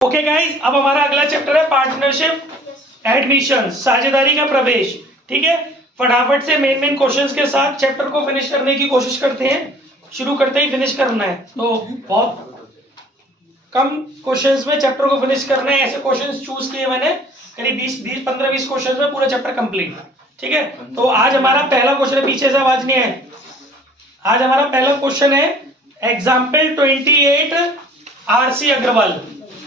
Okay guys, अब हमारा अगला चैप्टर है पार्टनरशिप एडमिशन, साझेदारी का प्रवेश। ठीक है, फटाफट से मेन क्वेश्चंस के साथ चैप्टर को फिनिश करने की कोशिश करते हैं। शुरू करते ही फिनिश करना है, तो बहुत कम क्वेश्चंस में चैप्टर को फिनिश करना है। ऐसे क्वेश्चंस चूज किए मैंने, करीब 15-20 क्वेश्चंस में पूरा चैप्टर कंप्लीट। ठीक है, तो आज हमारा पहला क्वेश्चन है, पीछे से आवाज नहीं है। आज हमारा पहला क्वेश्चन है एग्जाम्पल 28 आरसी अग्रवाल,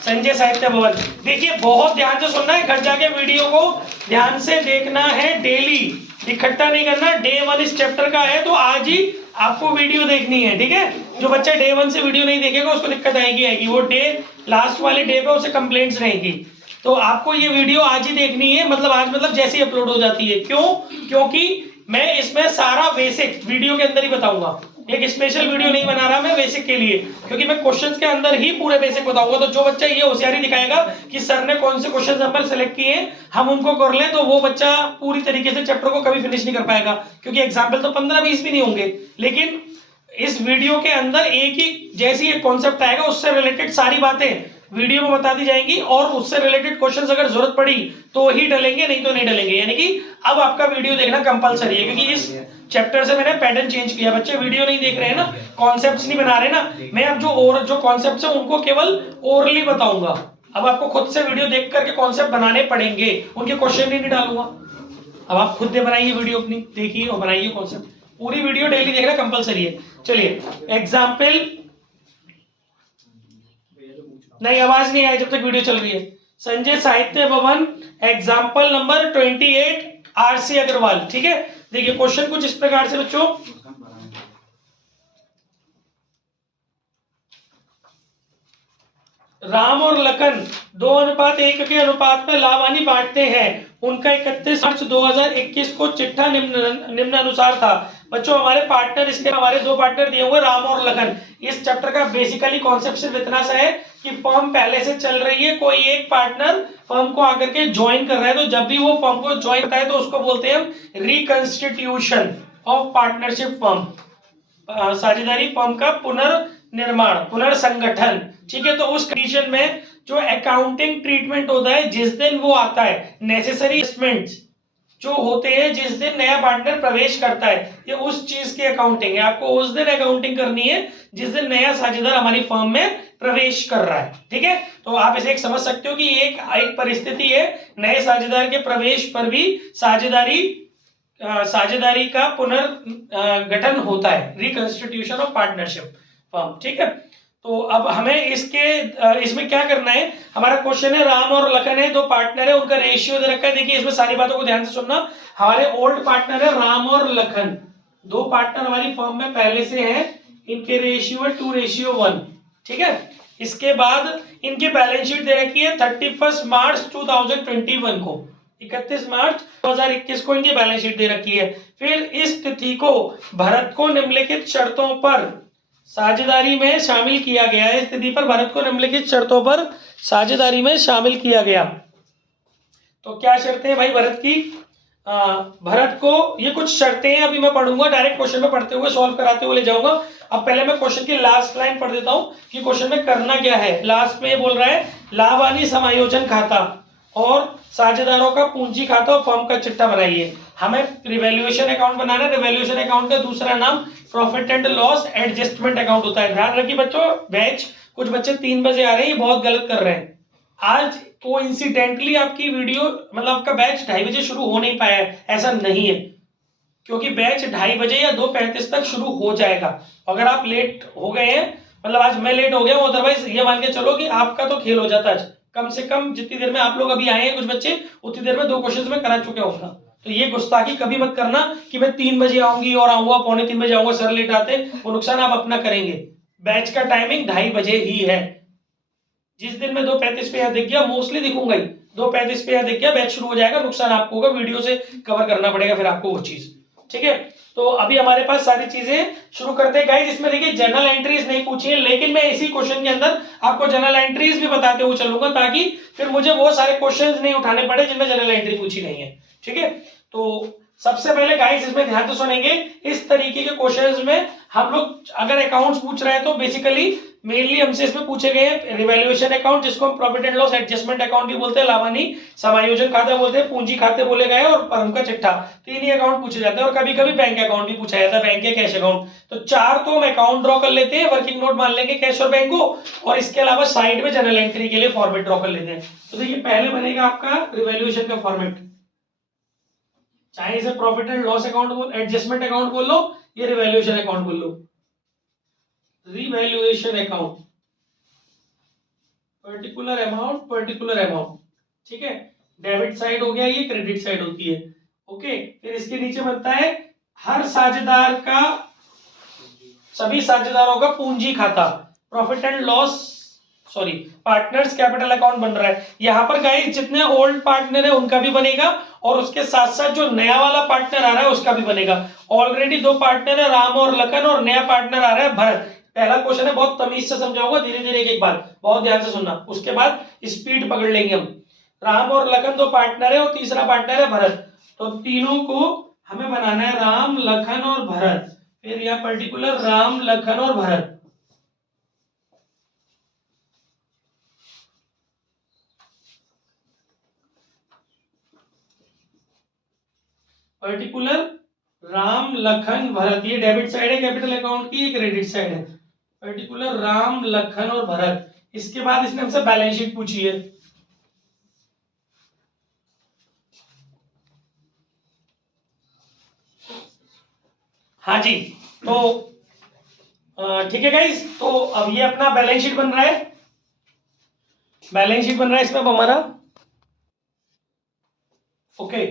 संजय साहित्य भवन। देखिए बहुत ध्यान से सुनना है, घर जाके वीडियो को ध्यान से देखना है, डेली इकट्ठा नहीं करना। डे 1 इस चैप्टर का है, तो आज ही आपको वीडियो देखनी है। ठीक है, जो बच्चा डे 1 से वीडियो नहीं देखेगा उसको दिक्कत आएगी। वो डे लास्ट वाले डे पे उसे कंप्लेंट्स रहेगी। तो आपको ये वीडियो आज ही देखनी है, मतलब आज मतलब जैसे ही अपलोड हो जाती है। क्यों? क्योंकि मैं इसमें सारा बेसिक वीडियो के अंदर ही बताऊंगा। एक स्पेशल वीडियो नहीं बना रहा मैं बेसिक के लिए, क्योंकि मैं क्वेश्चंस के अंदर ही पूरे बेसिक बताऊंगा। तो जो बच्चा ये होशियारी दिखाएगा कि सर ने कौन से क्वेश्चन नंबर सेलेक्ट किए हम उनको कर लें, तो वो बच्चा पूरी तरीके से चैप्टर को कभी फिनिश नहीं कर पाएगा। क्योंकि एग्जाम्पल तो 15-20 भी नहीं होंगे, लेकिन इस वीडियो के अंदर एक ही जैसी एक कॉन्सेप्ट आएगा उससे रिलेटेड सारी बातें वीडियो में बता दी जाएंगी, और उससे रिलेटेड क्वेश्चंस अगर जरूरत पड़ी तो ही डलेंगे, नहीं तो नहीं डलेंगे। यानी कि अब आपका वीडियो देखना कंपलसरी है, क्योंकि इस चैप्टर से मैंने पैटर्न चेंज किया। बच्चे वीडियो नहीं देख रहे हैं ना, कॉन्सेप्ट्स नहीं बना रहे ना, मैं अब जो कॉन्सेप्ट्स है उनको केवल ओरली बताऊंगा। अब आपको खुद से वीडियो देख करके कॉन्सेप्ट बनाने पड़ेंगे, उनके क्वेश्चन नहीं डालूंगा। अब आप खुद बनाइए वीडियो अपनी, देखिए और बनाइए कॉन्सेप्ट। पूरी वीडियो डेली देखना कंपलसरी है। चलिए एग्जाम्पल, नहीं आवाज नहीं आई जब तक वीडियो चल रही है। संजय साहित्य भवन एग्जाम्पल नंबर 28 आरसी अग्रवाल। ठीक है, देखिए क्वेश्चन कुछ इस प्रकार से बच्चों, राम और लखन 2:1 के अनुपात में लावानी बांटते हैं। उनका 31 मार्च 2021 को चिट्ठा निम्नानुसार था। बच्चों हमारे पार्टनर, इसके हमारे दो पार्टनर दिए हुए राम और लखन। इस चैप्टर का बेसिकली कॉन्सेप्ट सिर्फ इतना सा है कि फर्म पहले से चल रही है, कोई एक पार्टनर फर्म को आकर के ज्वाइन कर रहा है, तो जब भी वो फर्म को ज्वाइन करता है तो उसको बोलते हैं हम रिकंस्टिट्यूशन ऑफ पार्टनरशिप फर्म, साझेदारी फर्म का पुनर्निर्माण, पुनर्संगठन। ठीक है, तो उस कंडीशन में जो अकाउंटिंग ट्रीटमेंट होता है जिस दिन वो आता है, नेसेसरी एडजस्टमेंट्स जो होते हैं जिस दिन नया पार्टनर प्रवेश करता है, ये उस चीज की अकाउंटिंग है। आपको उस दिन अकाउंटिंग करनी है जिस दिन नया साझेदार हमारी फर्म में प्रवेश कर रहा है। ठीक है, तो आप इसे एक समझ सकते हो कि एक परिस्थिति है, नए साझेदार के प्रवेश पर भी साझेदारी का पुनर्गठन होता है, रिकंस्टिट्यूशन ऑफ पार्टनरशिप फर्म। ठीक है, तो अब हमें इसमें क्या करना है। हमारा क्वेश्चन है राम और लखन है, दो पार्टनर है, उनका रेशियो दे रखा है। देखिए इसमें सारी बातों को ध्यान से सुनना। हमारे ओल्ड पार्टनर है राम और लखन, दो पार्टनर हमारी फर्म में पहले से हैं, इनके रेशियो है 2:1। ठीक है, इसके बाद इनकी बैलेंस शीट दे रखी है 31 मार्च 2021 को, 31 मार्च 2021 को इनकी बैलेंस शीट दे रखी है। फिर इस तिथि को भरत को निम्नलिखित शर्तों पर साझेदारी में शामिल किया गया। इस तिथि पर भरत को निम्नलिखित शर्तों पर साझेदारी में शामिल किया गया। तो क्या शर्तें हैं भाई भरत की? भरत को ये कुछ शर्तें हैं, अभी मैं पढ़ूंगा, डायरेक्ट क्वेश्चन में पढ़ते हुए सॉल्व कराते हुए ले जाऊंगा। अब पहले मैं क्वेश्चन की लास्ट लाइन पढ़ देता हूं कि क्वेश्चन में करना क्या है। लास्ट में ये बोल रहा है लावानी समायोजन खाता और साझेदारों का पूंजी खाता और फर्म का चिट्ठा बनाइए। हमें रिवैल्यूएशन अकाउंट बनाना है। रिवैल्यूएशन अकाउंट का दूसरा नाम profit and loss adjustment account होता है। ध्यान रखिए बच्चों, बैच कुछ बच्चे 3 बजे आ रहे हैं, ये बहुत गलत कर रहे हैं। आज कोइंसिडेंटली आपकी वीडियो मतलब आपका बैच 2:30 बजे शुरू हो नहीं पाया है, ऐसा नहीं है, क्योंकि बैच 2:30 बजे या 2:35 तक शुरू हो जाएगा। अगर आप लेट हो गए हैं, मतलब आज मैं लेट हो गया हूं, अदरवाइज ये मान के चलो कि आपका तो खेल हो जाता है। कम से कम जितनी देर में आप लोग अभी आए हैं कुछ बच्चे, उतनी देर में 2 क्वेश्चन में करा चुके होगा। तो ये गुस्ताखी कभी मत करना कि मैं 3 बजे आऊंगी और आऊंगा 2:45 बजे आऊंगा, सर लेट आते, वो नुकसान आप अपना करेंगे। बैच का टाइमिंग 2:30 बजे ही है। जिस दिन मैं 2:35 पे यहाँ दिख गया, मोस्टली दिखूंगा ही, 2:35 पे यहाँ दिख गया, बैच शुरू हो जाएगा, नुकसान आपको होगा, वीडियो से कवर करना पड़ेगा फिर आपको वो चीज। ठीक है, तो अभी हमारे पास सारी चीजें शुरू करते हैं गाइस। इसमें देखिए जनरल एंट्रीज नहीं पूछी है, लेकिन मैं इसी क्वेश्चन के अंदर आपको जनरल एंट्रीज भी बताते हुए चलूंगा, ताकि फिर मुझे वो सारे क्वेश्चंस नहीं उठाने पड़े जिनमें जनरल एंट्री पूछी नहीं है। ठीक है, तो सबसे पहले गाइस इसमें ध्यान से सुनेंगे, इस तरीके के क्वेश्चंस में हम लोग अगर अकाउंट्स पूछ रहे हैं तो बेसिकली मेनली हमसे इसमें पूछे गए हैं रिवैल्यूएशन अकाउंट, जिसको हम profit and loss adjustment account भी बोलते हैं, लावानी समायोजन खाता बोलते हैं, पूंजी खाते बोले गए और फर्म का चिट्ठा, तीन ही अकाउंट पूछे जाते हैं। और कभी कभी बैंक अकाउंट भी पूछा जाता है, बैंक या कैश अकाउंट। तो चार तो हम अकाउंट ड्रॉ कर लेते हैं, वर्किंग नोट मान लेंगे कैश और बैंक को, और इसके अलावा साइड में जनरल एंट्री के लिए फॉर्मेट ड्रॉ कर लेते हैं। तो देखिए पहले बनेगा आपका रिवैल्यूएशन का फॉर्मेट, चाहे इसे प्रॉफिट एंड लॉस अकाउंट बोल, एडजस्टमेंट अकाउंट बोल लो, ये रिवैल्यूएशन अकाउंट बोल लो। रिवैल्यूएशन अकाउंट, पर्टिकुलर अमाउंट, ठीक है, डेबिट साइड हो गया, ये क्रेडिट साइड होती है। ओके, फिर इसके नीचे बनता है हर साझेदार का, सभी साझेदारों का पूंजी खाता, profit and loss, sorry partners capital account बन रहा है। यहां पर गाइस जितने ओल्ड पार्टनर है उनका भी बनेगा, और उसके साथ साथ जो नया वाला पार्टनर आ रहा है उसका भी बनेगा। ऑलरेडी दो पार्टनर है राम और लखन, और नया पार्टनर आ रहा है भरत। पहला क्वेश्चन है, बहुत तमीज से समझाऊंगा, धीरे धीरे एक एक बात, बहुत ध्यान से सुनना, उसके बाद स्पीड पकड़ लेंगे हम। राम और लखन दो पार्टनर है और तीसरा पार्टनर है भरत, तो तीनों को हमें बनाना है राम लखन और भरत। फिर यह पर्टिकुलर राम लखन और भरत, पर्टिकुलर राम लखन भरत, ये डेबिट साइड है कैपिटल अकाउंट की, ये क्रेडिट साइड है, पर्टिकुलर राम लखन और भरत। इसके बाद इसने हमसे बैलेंस शीट पूछी है। हाँ जी, तो ठीक है गाइस, तो अब ये अपना बैलेंस शीट बन रहा है, बैलेंस शीट बन रहा है इसमें अब हमारा। Okay,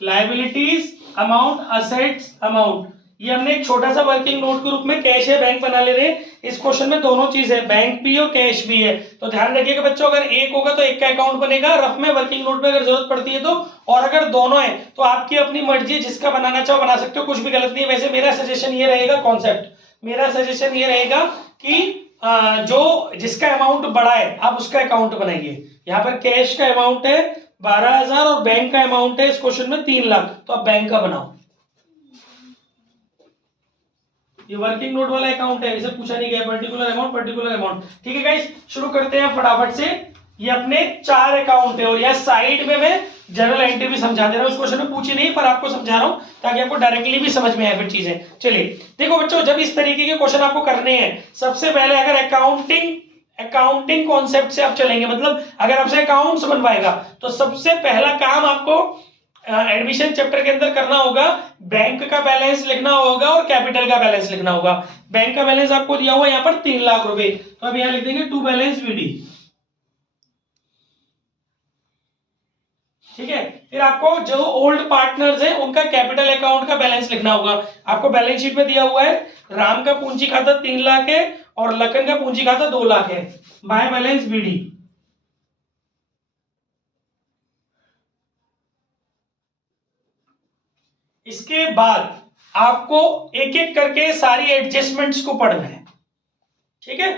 liabilities amount, assets amount, ये हमने एक छोटा सा वर्किंग नोट के रूप में कैश है बैंक बना ले रहे हैं। इस क्वेश्चन में दोनों चीज है, बैंक भी और कैश भी है, तो ध्यान रखिएगा बच्चों, अगर एक होगा तो एक का अकाउंट बनेगा रफ में वर्किंग नोट में अगर जरूरत पड़ती है तो, और अगर दोनों है तो आपकी अपनी मर्जी, जिसका बनाना चाहो बना सकते हो, कुछ भी गलत नहीं है। वैसे मेरा सजेशन ये रहेगा, कॉन्सेप्ट मेरा सजेशन ये रहेगा कि जो जिसका अमाउंट बड़ा है आप उसका अकाउंट बनाइए। यहाँ पर कैश का अमाउंट है 12,000 और बैंक का अमाउंट है इस क्वेश्चन में 3 लाख, तो आप बैंक का बनाओ। ये वर्किंग नोट वाला अकाउंट है, इसे पूछा नहीं गया, पर्टिकुलर अमाउंट। ठीक है गाइस, शुरू करते हैं फटाफट से। ये अपने 4 अकाउंट है, और यहाँ साइड में मैं जनरल एंट्री भी समझा दे रहा हूँ, उस क्वेश्चन में पूछी नहीं पर आपको समझा रहा हूँ ताकि आपको डायरेक्टली भी समझ में आए फिर चीजें। चलिए देखो बच्चों, जब इस तरीके के क्वेश्चन आपको करने हैं, सबसे पहले अगर अकाउंटिंग कॉन्सेप्ट से आप चलेंगे, मतलब अगर आपसे अकाउंट्स बनवाएगा तो सबसे पहला काम आपको एडमिशन चैप्टर के अंदर करना होगा, बैंक का बैलेंस लिखना होगा और कैपिटल का बैलेंस लिखना होगा। बैंक का बैलेंस आपको दिया हुआ यहाँ पर 3 लाख रुपए, तो अब यहाँ लिख देंगे टू बैलेंस वीडी। ठीक है, फिर आपको जो ओल्ड पार्टनर्स हैं उनका कैपिटल अकाउंट का बैलेंस लिखना होगा। आपको बैलेंस शीट में दिया हुआ है राम का पूंजी खाता 3 लाख है और लखन का पूंजी खाता 2 लाख है, बाय बैलेंस बीडी। इसके बाद आपको एक एक करके सारी एडजस्टमेंट्स को पढ़ना है। ठीक है,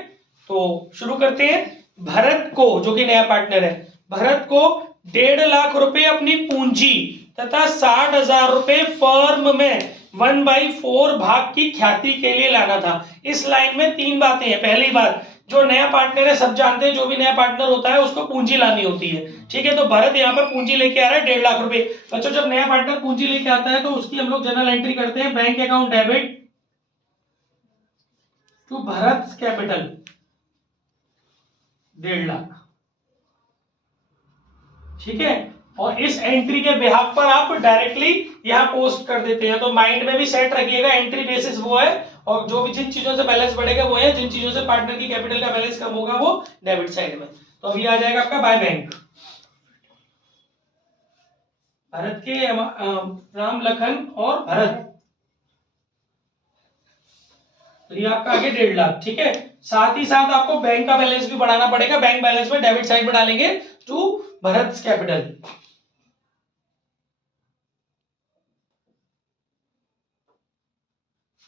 तो शुरू करते हैं। भरत को, जो कि नया पार्टनर है, भरत को 1.5 लाख रुपए अपनी पूंजी तथा 60,000 रुपए फर्म में 1/4 भाग की ख्याति के लिए लाना था। इस लाइन में 3 बातें हैं। पहली बात, जो नया पार्टनर है सब जानते हैं, जो भी नया पार्टनर होता है उसको पूंजी लानी होती है। ठीक है, तो भरत यहाँ पर पूंजी लेके आ रहा है 1.5 लाख रुपए। बच्चों, जब नया पार्टनर पूंजी लेके आता है तो उसकी हम लोग जनरल एंट्री करते हैं, bank account debit to Bharat capital 1.5 lakh. ठीक है, और इस एंट्री के बिहाफ पर आप डायरेक्टली यहां पोस्ट कर देते हैं। तो माइंड में भी सेट रखिएगा, एंट्री बेसिस वो है, और जो भी जिन चीजों से बैलेंस बढ़ेगा वो है, जिन चीजों से पार्टनर की कैपिटल का बैलेंस कम होगा वो डेबिट साइड में। तो अभी आ जाएगा आपका बाय बैंक। भरत के राम लखन और भरत, तो ये आपका आगे 1.5 लाख। ठीक है, साथ ही साथ आपको बैंक का बैलेंस भी बढ़ाना पड़ेगा। बैंक बैलेंस में डेबिट साइड में डालेंगे टू भरत कैपिटल।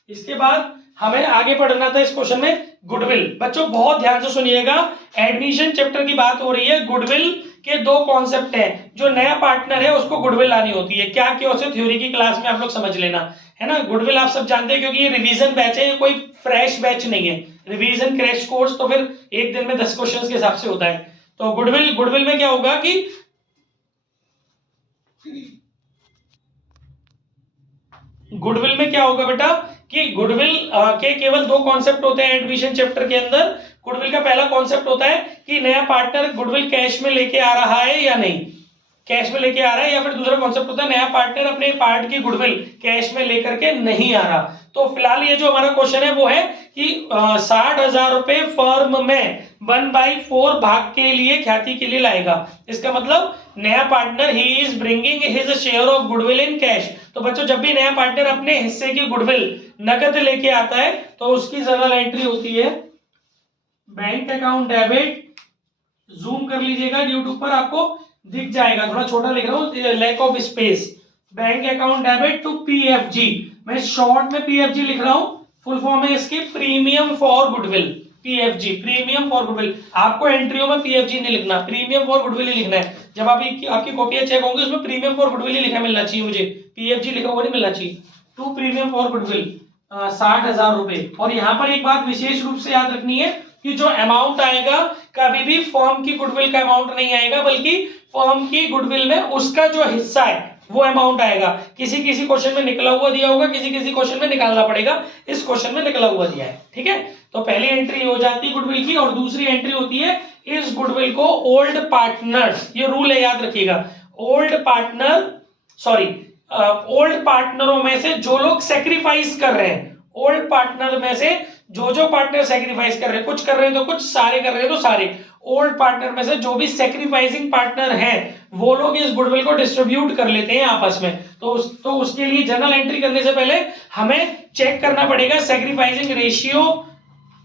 इसके बाद हमें आगे पढ़ना था इस क्वेश्चन में गुडविल। बच्चों बहुत ध्यान से सुनिएगा, एडमिशन चैप्टर की बात हो रही है, गुडविल के दो कॉन्सेप्ट हैं। जो नया पार्टनर है उसको गुडविल लानी होती है। क्या क्या उसे थ्योरी की क्लास में आप लोग समझ लेना, है ना। गुडविल आप सब जानते हैं क्योंकि ये रिवीजन बैच है, ये कोई फ्रेश बैच नहीं है। रिवीजन क्रैश कोर्स तो फिर एक दिन में 10 क्वेश्चन के हिसाब से होता है। तो गुडविल में क्या होगा कि गुडविल में क्या होगा बेटा कि गुडविल के केवल दो कॉन्सेप्ट होते हैं एडमिशन चैप्टर के अंदर। गुडविल का पहला कॉन्सेप्ट होता है कि नया पार्टनर गुडविल कैश में लेके आ रहा है या नहीं, कैश में लेके आ रहा है, या फिर दूसरा कॉन्सेप्ट होता है नया पार्टनर अपने पार्ट की गुडविल कैश में लेकर के नहीं आ रहा। तो फिलहाल ये जो हमारा क्वेश्चन है वो है कि 60,000 रुपए फर्म में 1/4 भाग के लिए ख्याति के लिए लाएगा। इसका मतलब नया partner he is bringing his share of goodwill in cash. तो बच्चों जब भी नया पार्टनर अपने हिस्से की गुडविल नकद लेके आता है तो उसकी जर्नल एंट्री होती है बैंक अकाउंट डेबिट, जूम कर लीजिएगा, यूट्यूब पर आपको दिख जाएगा, थोड़ा छोटा लिख रहा हूँ lack of space, bank account debit to PFG. मैं शॉर्ट में पीएफजी लिख रहा हूँ, फुल फॉर्म है इसकी premium for goodwill, PFG premium for goodwill. आपको एंट्रियों में पीएफजी नहीं लिखना, प्रीमियम फॉर गुडविल ही लिखना है। जब आपकी कॉपियां चेक होंगी उसमें प्रीमियम फॉर गुडविल ही लिखा मिलना चाहिए, मुझे पीएफजी लिखा हुआ नहीं मिलना चाहिए। टू प्रीमियम फॉर गुडविल 60,000 रुपए। और यहाँ पर एक बात विशेष रूप से याद रखनी है कि जो अमाउंट आएगा कभी भी फर्म की गुडविल का अमाउंट नहीं आएगा, बल्कि फर्म की गुडविल में उसका जो हिस्सा है वो अमाउंट आएगा। किसी किसी क्वेश्चन में निकला हुआ दिया होगा, किसी किसी क्वेश्चन में निकालना पड़ेगा, इस क्वेश्चन में निकला हुआ दिया है, ठीक है। तो पहली एंट्री हो जाती है गुडविल की, और दूसरी एंट्री होती है इस गुडविल को ओल्ड पार्टनर्स, ये रूल है याद रखिएगा, ओल्ड पार्टनरों में से जो लोग सेक्रीफाइस कर रहे हैं, ओल्ड पार्टनर में से जो पार्टनर सेक्रीफाइस कर रहे हैं, कुछ कर रहे हैं तो कुछ, सारे कर रहे हैं तो सारे, ओल्ड पार्टनर में से जो भी सेक्रीफाइसिंग पार्टनर हैं वो लोग इस गुडविल को डिस्ट्रीब्यूट कर लेते हैं आपस में। तो उसके लिए जर्नल एंट्री करने से पहले हमें चेक करना पड़ेगा सेक्रीफाइसिंग रेशियो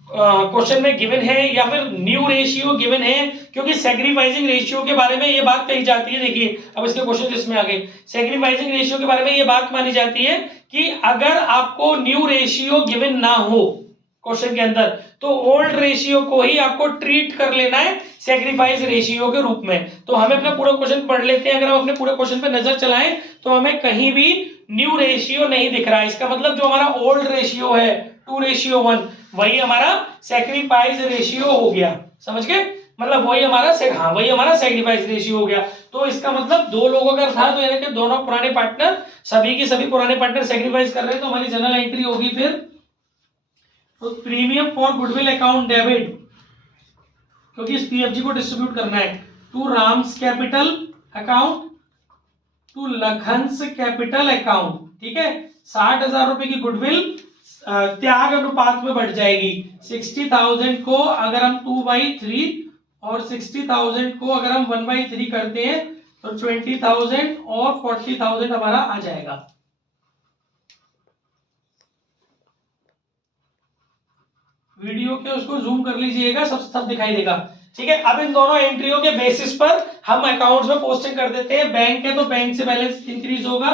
क्वेश्चन में गिवन है या फिर न्यू रेशियो गिवन है, क्योंकि सेक्रीफाइसिंग रेशियो के बारे में ये बात कही जाती है। देखिए अब इसके क्वेश्चन इसमें आ गए, सेक्रीफाइसिंग रेशियो के बारे में ये बात मानी जाती है कि अगर आपको न्यू रेशियो गिवन ना हो क्वेश्चन के अंदर, तो ओल्ड रेशियो को ही आपको ट्रीट कर लेना है सेक्रीफाइस रेशियो के रूप में। तो हमें अपना पूरा क्वेश्चन पढ़ लेते हैं। अगर हम अपने पूरे क्वेश्चन पे नजर चलाएं तो हमें कहीं भी न्यू रेशियो नहीं दिख रहा है। इसका मतलब जो हमारा ओल्ड रेशियो है 2:1 वही हमारा सेक्रीफाइस रेशियो हो गया, समझ गए, मतलब वही हमारा सेक्रीफाइस रेशियो हो गया। तो इसका मतलब दो लोगों का था, तो यानी कि दोनों पुराने पार्टनर, सभी की सभी पुराने पार्टनर सेक्रीफाइस कर रहे हैं, तो हमारी जनरल एंट्री होगी फिर तो premium for goodwill account debit, क्योंकि इस पीएफजी को डिस्ट्रीब्यूट करना है, to Ram's capital account to Lakhan's capital account, ठीक है। 60,000 रुपए की गुडविल त्याग अनुपात में बढ़ जाएगी। 60,000 को अगर हम 2/3 और 60,000 को अगर हम 1/3 करते हैं तो 20,000 और 40,000 हमारा आ जाएगा। वीडियो के उसको जूम कर लीजिएगा, सब दिखाई देगा, ठीक है। अब इन दोनों एंट्रियों के बेसिस पर हम अकाउंट्स में पोस्टिंग कर देते हैं। बैंक है तो बैंक से बैलेंस इंक्रीज होगा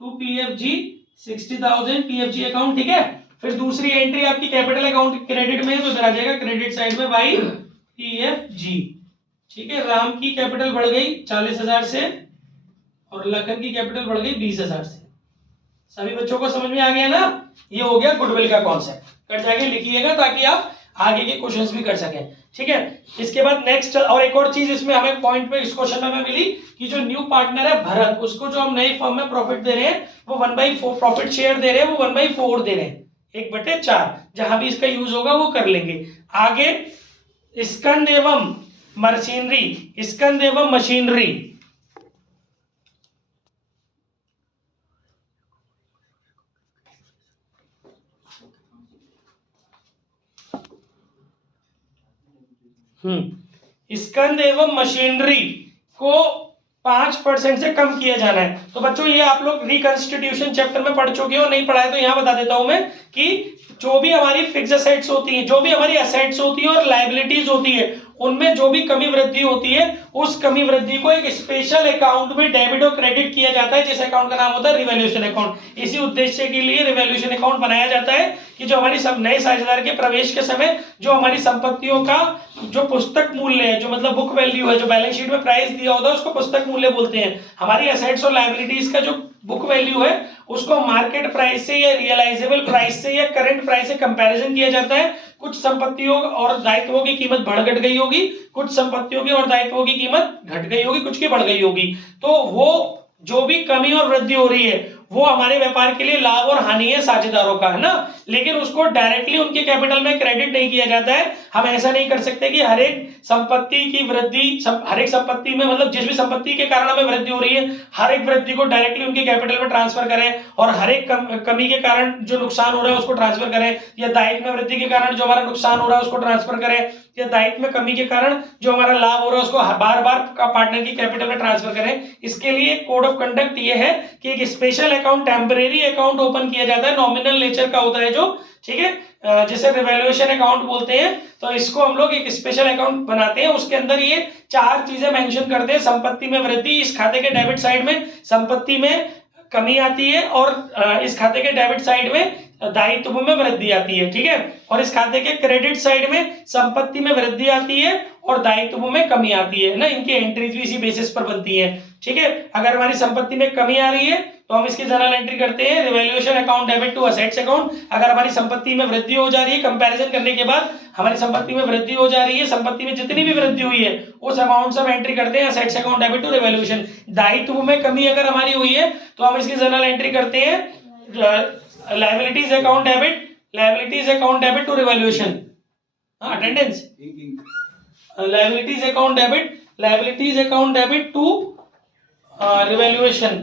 टू पीएफजी 60,000 पीएफजी अकाउंट, ठीक है। फिर दूसरी एंट्री आपकी कैपिटल अकाउंट क्रेडिट में है तो इधर आ जाएगा क्रेडिट साइड में बाई पीएफजी, ठीक है। राम की कैपिटल बढ़ गई 40,000 से और लखन की कैपिटल बढ़ गई 20,000 से। सभी बच्चों को समझ में आ गया ना, ये हो गया गुडविल का कॉन्सेप्ट। कर जाके लिखिएगा ताकि आप आगे के क्वेश्चंस भी कर सकें, ठीक है। इसके बाद नेक्स्ट और एक और चीज इसमें हमें पॉइंट पे इस क्वेश्चन में हमें मिली कि जो न्यू पार्टनर है भरत, उसको जो हम नई फर्म में प्रॉफिट दे रहे हैं वो 1/4 प्रॉफिट शेयर दे रहे हैं, वो 1/4 दे रहे हैं, 1/4। जहां भी इसका यूज होगा वो कर लेंगे। आगे स्कंद एवं मशीनरी, स्कंद एवं मशीनरी को 5% से कम किया जाना है। तो बच्चों ये आप लोग रिकंस्टिट्यूशन चैप्टर में पढ़ चुके हो, नहीं पढ़ा है तो यहाँ बता देता हूं मैं कि जो भी हमारी फिक्स असेट्स होती हैं, जो भी हमारी असेट्स होती है और लायबिलिटीज होती है, उनमें जो भी कमी वृद्धि होती है उस कमी वृद्धि को एक स्पेशल अकाउंट में डेबिट और क्रेडिट किया जाता है, जिस अकाउंट का नाम होता है रिवैल्यूएशन अकाउंट। इसी उद्देश्य के लिए रिवैल्यूएशन अकाउंट बनाया जाता है कि जो हमारी सब नए साझेदार के प्रवेश के समय जो हमारी संपत्तियों का जो पुस्तक मूल्य है, जो मतलब बुक वैल्यू है, जो बैलेंस शीट में प्राइस दिया होता है उसको पुस्तक मूल्य बोलते हैं। हमारी एसेट्स और लायबिलिटीज का जो बुक वैल्यू है उसको मार्केट प्राइस से या रियलाइजेबल प्राइस से या करंट प्राइस से कंपैरिजन किया जाता है। कुछ संपत्तियों और दायित्वों की कीमत बढ़ घट गई होगी, कुछ संपत्तियों की और दायित्वों की कीमत घट गई होगी, कुछ की बढ़ गई होगी। तो वो जो भी कमी और वृद्धि हो रही है वो हमारे व्यापार के लिए लाभ और हानि है साझेदारों का, है ना। लेकिन उसको डायरेक्टली उनके कैपिटल में क्रेडिट नहीं किया जाता है। हम ऐसा नहीं कर सकते कि हर एक संपत्ति की वृद्धि, हर एक संपत्ति में मतलब जिस भी संपत्ति के कारण हमें वृद्धि हो रही है हर एक वृद्धि को डायरेक्टली उनके कैपिटल में ट्रांसफर करें, और हर एक कमी के कारण जो नुकसान हो रहा है उसको ट्रांसफर करें, या दायित्व में वृद्धि के कारण जो हमारा नुकसान हो रहा है उसको ट्रांसफर करें, या दायित्व में कमी के कारण जो हमारा लाभ हो रहा है उसको बार बार पार्टनर की कैपिटल में ट्रांसफर करें। इसके लिए कोड ऑफ कंडक्ट ये है कि एक special account, temporary account open किया जाता है, नॉमिनल नेचर का होता है जो, ठीक है, जिसे रिवैल्यूएशन अकाउंट बोलते हैं। तो इसको हम लोग एक स्पेशल अकाउंट बनाते हैं, उसके अंदर ये 4 चीजें मेंशन करते हैं। संपत्ति में वृद्धि, इस खाते के डेबिट साइड में संपत्ति में कमी आती है, और इस खाते के डेबिट साइड में दायित्व में वृद्धि आती है, ठीक है। और इस खाते के क्रेडिट साइड में संपत्ति में वृद्धि आती है और दायित्व में कमी आती है ना। इनकी एंट्रीज भी इसी बेसिस पर बनती है, ठीक है। अगर हमारी संपत्ति में कमी आ रही है तो हम इसकी जर्नल एंट्री करते हैं revaluation account debit to assets account. अगर हमारी संपत्ति में वृद्धि हो जा रही है, कंपैरिजन करने के बाद हमारी संपत्ति में वृद्धि हो जा रही है, संपत्ति में जितनी भी वृद्धि हुई है उस अमाउंट से हम एंट्री करते हैं assets account debit to revaluation. दायित्व में कमी अगर हमारी हुई है तो हम इसकी जर्नल एंट्री करते हैं liabilities account debit, liabilities account debit to revaluation, attendance, liabilities account debit, liabilities account debit to revaluation,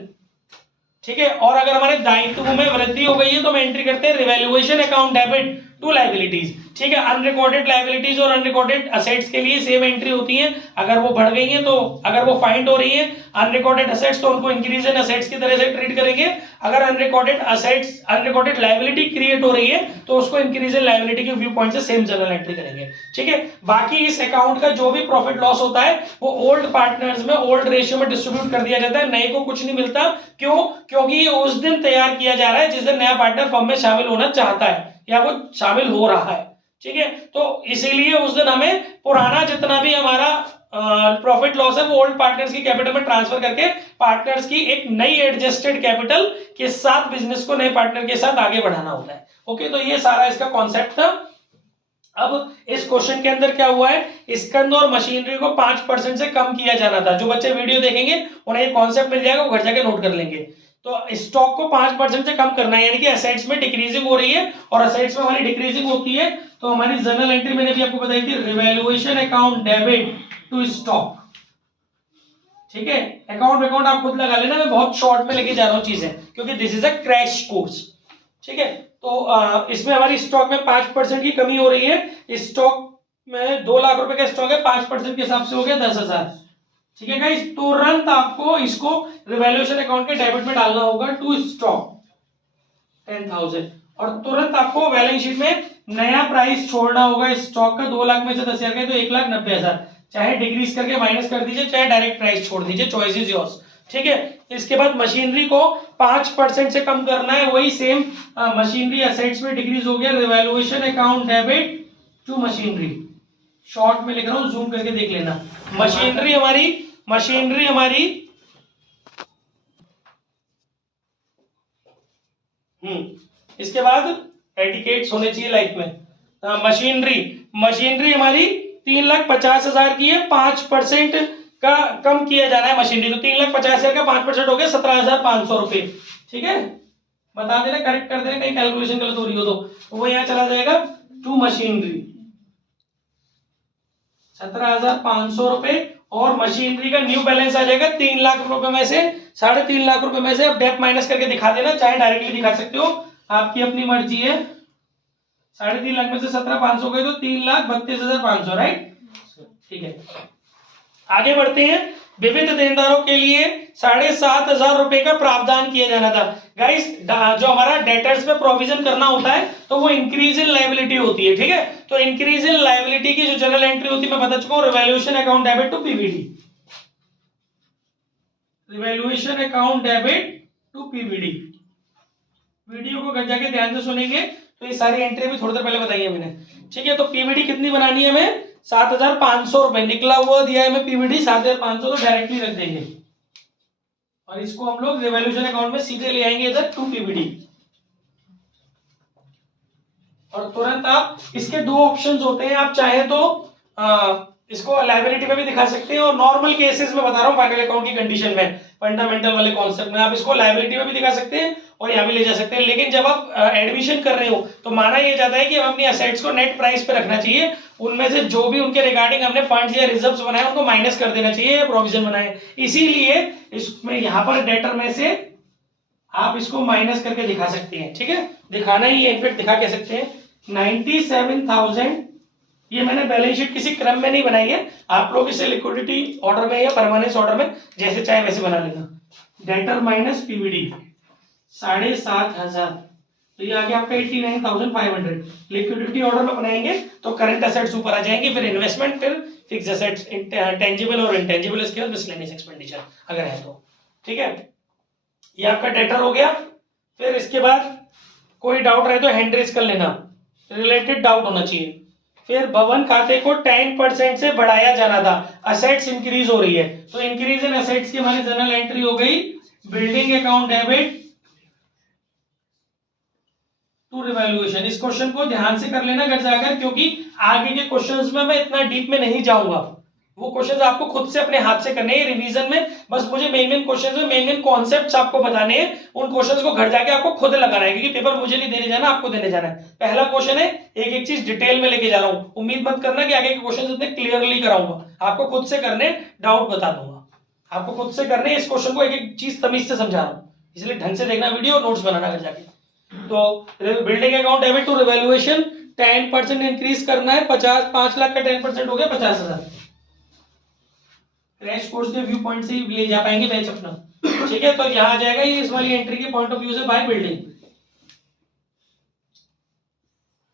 ठीक है। और अगर हमारे दायित्व में वृद्धि हो गई है तो हम एंट्री करते हैं revaluation account debit to liabilities, ठीक है। अनरिकॉर्डेड लायबिलिटीज और अनरिकॉर्डेड असेट्स के लिए सेम एंट्री होती है। अगर वो बढ़ गई हैं तो, अगर वो फाइंड हो रही है अनरिकॉर्डेड असेट्स तो उनको इंक्रीज इन असेट्स की तरह से ट्रीट करेंगे। अगर unrecorded assets, unrecorded liability create हो रही है तो उसको इंक्रीज इन लायबिलिटी के व्यू पॉइंट से सेम जर्नल एंट्री करेंगे, ठीक है। बाकी इस अकाउंट का जो भी प्रॉफिट लॉस होता है वो ओल्ड पार्टनर्स में ओल्ड रेशियो में डिस्ट्रीब्यूट कर दिया जाता है, नए को कुछ नहीं मिलता। क्यों? क्योंकि ये उस दिन तैयार किया जा रहा है जिस दिन नया पार्टनर फर्म में शामिल होना चाहता है या वो शामिल हो रहा है, ठीक है। तो इसीलिए उस दिन हमें पुराना जितना भी हमारा प्रॉफिट लॉस है वो ओल्ड पार्टनर्स की कैपिटल में ट्रांसफर करके पार्टनर्स की एक नई एडजस्टेड कैपिटल के साथ बिजनेस को नए पार्टनर के साथ आगे बढ़ाना होता है। ओके, तो ये सारा इसका कॉन्सेप्ट था। अब इस क्वेश्चन के अंदर क्या हुआ है, स्कंद और मशीनरी को 5% से कम किया जाना था। जो बच्चे वीडियो देखेंगे उन्हें ये कॉन्सेप्ट मिल जाएगा, वो घर जाके नोट कर लेंगे। तो स्टॉक को 5% से कम करना है, यानी कि एसेट्स में डिक्रीजिंग हो रही है और एसेट्स में हमारी डिक्रीजिंग होती है। तो हमारी जर्नल एंट्री मैंने भी आपको बताई थी, revaluation account debit to stock, ठीक है। अकाउंट आप खुद लगा लेना, मैं बहुत शॉर्ट में लेके जा रहा हूँ चीजें क्योंकि this is a crash course, ठीक है। तो इसमें हमारी स्टॉक में 5% की कमी हो रही है। स्टॉक में 2 लाख रुपए का स्टॉक है, 5% के हिसाब से हो गया 10,000, ठीक है गाइस। तुरंत आपको इसको रिवैल्यूएशन अकाउंट के डेबिट में डालना होगा टू स्टॉक 10,000, और तुरंत आपको बैलेंस शीट में नया प्राइस छोड़ना होगा स्टॉक का। 2 लाख में से 10,000 गए तो 1,90,000, चाहे डिक्रीज करके माइनस कर दीजिए, चाहे डायरेक्ट प्राइस छोड़ दीजिए, चॉइस इज योर्स, ठीक है। इसके बाद मशीनरी को 5% से कम करना है, वही सेम मशीनरी एसेट्स में डिक्रीज हो गया, revaluation account debit to machinery. Short में लिख रहा हूं, जूम करके देख लेना। मशीनरी हमारी इसके बाद एटिकेट्स होने चाहिए लाइफ में। मशीनरी हमारी 3,50,000 की है, 5% का कम किया जाना है मशीनरी। तो 3,50,000 का 5% हो गया 17,500 रुपए, ठीक है। बता देना, करेक्ट कर देना कहीं कैलकुलेशन गलत हो रही हो तो वो यहाँ चला जाएगा टू मशीनरी 17,500 रुपए, और मशीनरी का न्यू बैलेंस आ जाएगा 3 लाख रुपए में से 3.5 लाख रुपए में से अब डेप माइनस करके दिखा देना, चाहे डायरेक्टली दिखा सकते हो, आपकी अपनी मर्जी है। 3.5 लाख में से 17,500 गए तो 3,32,500, राइट, ठीक है। आगे बढ़ते हैं। विविध देनदारों के लिए 7,500 रुपए का प्रावधान किया जाना था। गाइस, जो हमारा डेटर्स पे प्रोविजन करना होता है तो वो इंक्रीज इन लायबिलिटी होती है, ठीक है। तो इंक्रीज इन लायबिलिटी की जो जनरल एंट्री होती है मैं बता चुका हूं, revaluation account debit to PVD, revaluation account debit to PVD. Video को जाके ध्यान से सुनेंगे तो ये सारी एंट्री भी थोड़ी देर पहले बताई है मैंने, ठीक है। तो पीवीडी कितनी बनानी है हमें, 7,500 रुपए निकला हुआ दिया है हमें पीवीडी 7,500, तो डायरेक्टली रख देंगे और इसको हम लोग रिवॉल्यूशन अकाउंट में सीधे ले आएंगे इधर टू पीवीडी। और तुरंत आप इसके दो ऑप्शंस होते हैं, आप चाहे तो इसको लायबिलिटी में भी दिखा सकते हैं और नॉर्मल केसेस में बता रहा हूँ फाइनल अकाउंट की कंडीशन में, फंडामेंटल वाले कॉन्सेप्ट में आप इसको लायबिलिटी में भी दिखा सकते हैं और यहाँ भी ले जा सकते हैं। लेकिन जब आप एडमिशन कर रहे हो तो माना यह जाता है कि हम अपनी असेट्स को नेट प्राइस पे रखना चाहिए, उनमें से जो भी उनके रिगार्डिंग हमने फंड्स या रिजर्व्स बनाए उनको माइनस कर देना चाहिए या प्रोविजन बनाए। इसीलिए इसमें यहाँ पर डेटर में से आप इसको माइनस करके दिखा सकते हैं, ठीक है। दिखाना ही है, इनफेक्ट दिखा कह सकते हैं 97,000। ये मैंने बैलेंस शीट किसी क्रम में नहीं बनाई है, आप लोग इसे लिक्विडिटी ऑर्डर में या परमानेंस ऑर्डर में जैसे चाहे वैसे बना लेना। डेटर माइनस पीवीडी 7,500, तो ये आ गया आपका 89,500। लिक्विडिटी ऑर्डर में बनाएंगे तो करंट एसेट्स ऊपर आ जाएंगे, फिर इन्वेस्टमेंट, फिर फिक्स एसेट्स, टेंजिबल और इनटेंजिबल, इसके बाद मिसलेनियस एक्सपेंडिचर अगर है तो, ठीक है। ये आपका डेटर हो गया। फिर इसके बाद कोई डाउट रहे तो हैंड रेज कर लेना, रिलेटेड डाउट होना चाहिए। फिर भवन खाते को 10% से बढ़ाया जाना था, असेट्स इंक्रीज हो रही है, तो इंक्रीज इन असेट्स की हमारी जनरल एंट्री हो गई building account debit to revaluation. इस क्वेश्चन को ध्यान से कर लेना घर जाकर, क्योंकि आगे के क्वेश्चंस में मैं इतना डीप में नहीं जाऊंगा, वो क्वेश्चंस आपको खुद से अपने हाथ से करने हैं रिवीजन में। बस मुझे मेन क्वेश्चंस में मेन कॉन्सेप्ट्स आपको बताने हैं, उन क्वेश्चंस को घर जाके आपको खुद लगाना है, क्योंकि पेपर मुझे नहीं देने जाना, आपको देने जाना है। पहला क्वेश्चन है, एक एक चीज डिटेल में लेके जा रहा हूं, उम्मीद मत करना कि आगे के क्वेश्चंस इतने क्लियरली कराऊंगा, आपको खुद से करने, डाउट बता दूंगा, आपको खुद से करने। इस क्वेश्चन को एक एक चीज तमीज से समझा रहा हूं, इसलिए ढंग से देखना वीडियो, नोट्स बनाना घर जाके। तो building account debit to revaluation 10% increase करना है, 5 लाख का 10% हो गया 50,000। क्रैश कोर्स के व्यू पॉइंट से ले जा पाएंगे बैच अपना, ठीक है। तो यहां आ जाएगा ये इस वाली एंट्री के पॉइंट ऑफ व्यू से बाय बिल्डिंग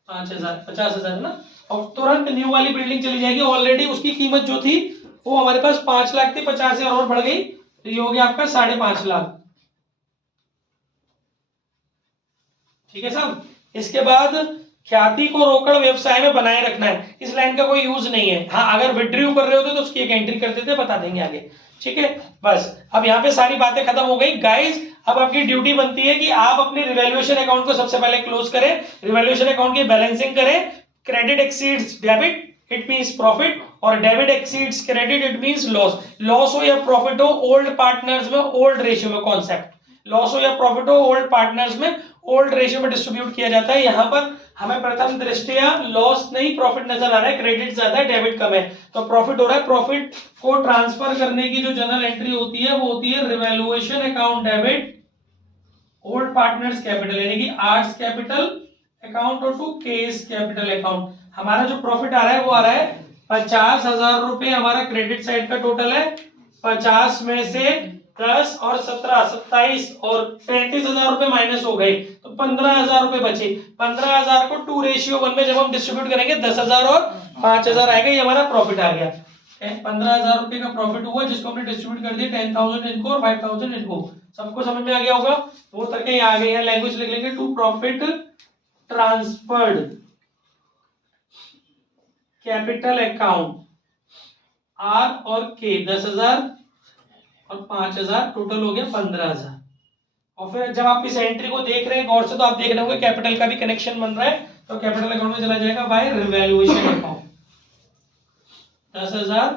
5,000 50,000 ना, और तुरंत न्यू वाली बिल्डिंग चली जाएगी। ऑलरेडी उसकी कीमत जो थी वो हमारे पास 5 लाख थी, 50,000 और बढ़ गई, तो ये हो गया आपका 5.5 लाख, ठीक है साहब। इसके बाद ख्याति को रोकड़ व्यवसाय में बनाए रखना है, इस लाइन का कोई यूज नहीं है। हाँ, अगर विड्रॉ कर रहे होते तो उसकी एक एंट्री कर देते, बता देंगे आगे, ठीक है। बस अब यहाँ पे सारी बातें खत्म हो गई गाइस। अब आपकी ड्यूटी बनती है कि आप अपने रिवैल्यूएशन अकाउंट को सबसे पहले क्लोज करें, रिवैल्यूएशन अकाउंट की बैलेंसिंग करें। Credit exceeds debit it means profit, और debit exceeds credit it means loss. Loss हो या प्रॉफिट हो, ओल्ड पार्टनर्स में ओल्ड रेशियो में कॉन्सेप्ट, लॉस हो या प्रॉफिट हो ओल्ड पार्टनर्स में ओल्ड रेशियो में डिस्ट्रीब्यूट किया जाता है। यहाँ पर हमें प्रथम दृष्टया लॉस नहीं प्रॉफिट नजर आ रहा है, क्रेडिट ज्यादा है डेबिट कम है, तो प्रॉफिट हो रहा है। प्रॉफिट को ट्रांसफर करने की जो जनरल एंट्री होती है वो होती है revaluation account debit old partners capital, यानी कि आर्ट्स कैपिटल अकाउंट और टू केस कैपिटल अकाउंट। हमारा जो प्रॉफिट आ रहा है वो आ रहा है 50,000 रुपए, हमारा क्रेडिट साइड का टोटल है। 50 में से 10 और 17 27 और 35,000 रुपए माइनस हो गए, तो 15,000 रुपए बचे। 15,000 को 2:1 में जब हम डिस्ट्रीब्यूट करेंगे 10,000 और 5,000 आएगा, ये हमारा प्रॉफिट आ गया। 15,000 रुपए का प्रॉफिट हुआ जिसको हमने डिस्ट्रीब्यूट कर दिया 10,000 इनको और 5,000 इनको। सबको समझ में आ गया होगा, वो करके यहाँ आ गए, यहाँ लैंग्वेज लिख लेंगे to profit transferred capital account आर और के 10,000 और 5,000, टोटल हो गया 15,000। और फिर जब आप इस एंट्री को देख रहे हैं गौर से, तो आप देख रहे होंगे कैपिटल का भी कनेक्शन बन रहा है, तो कैपिटल अकाउंट में चला जाएगा बाय रिवैल्यूएशन अकाउंट 10,000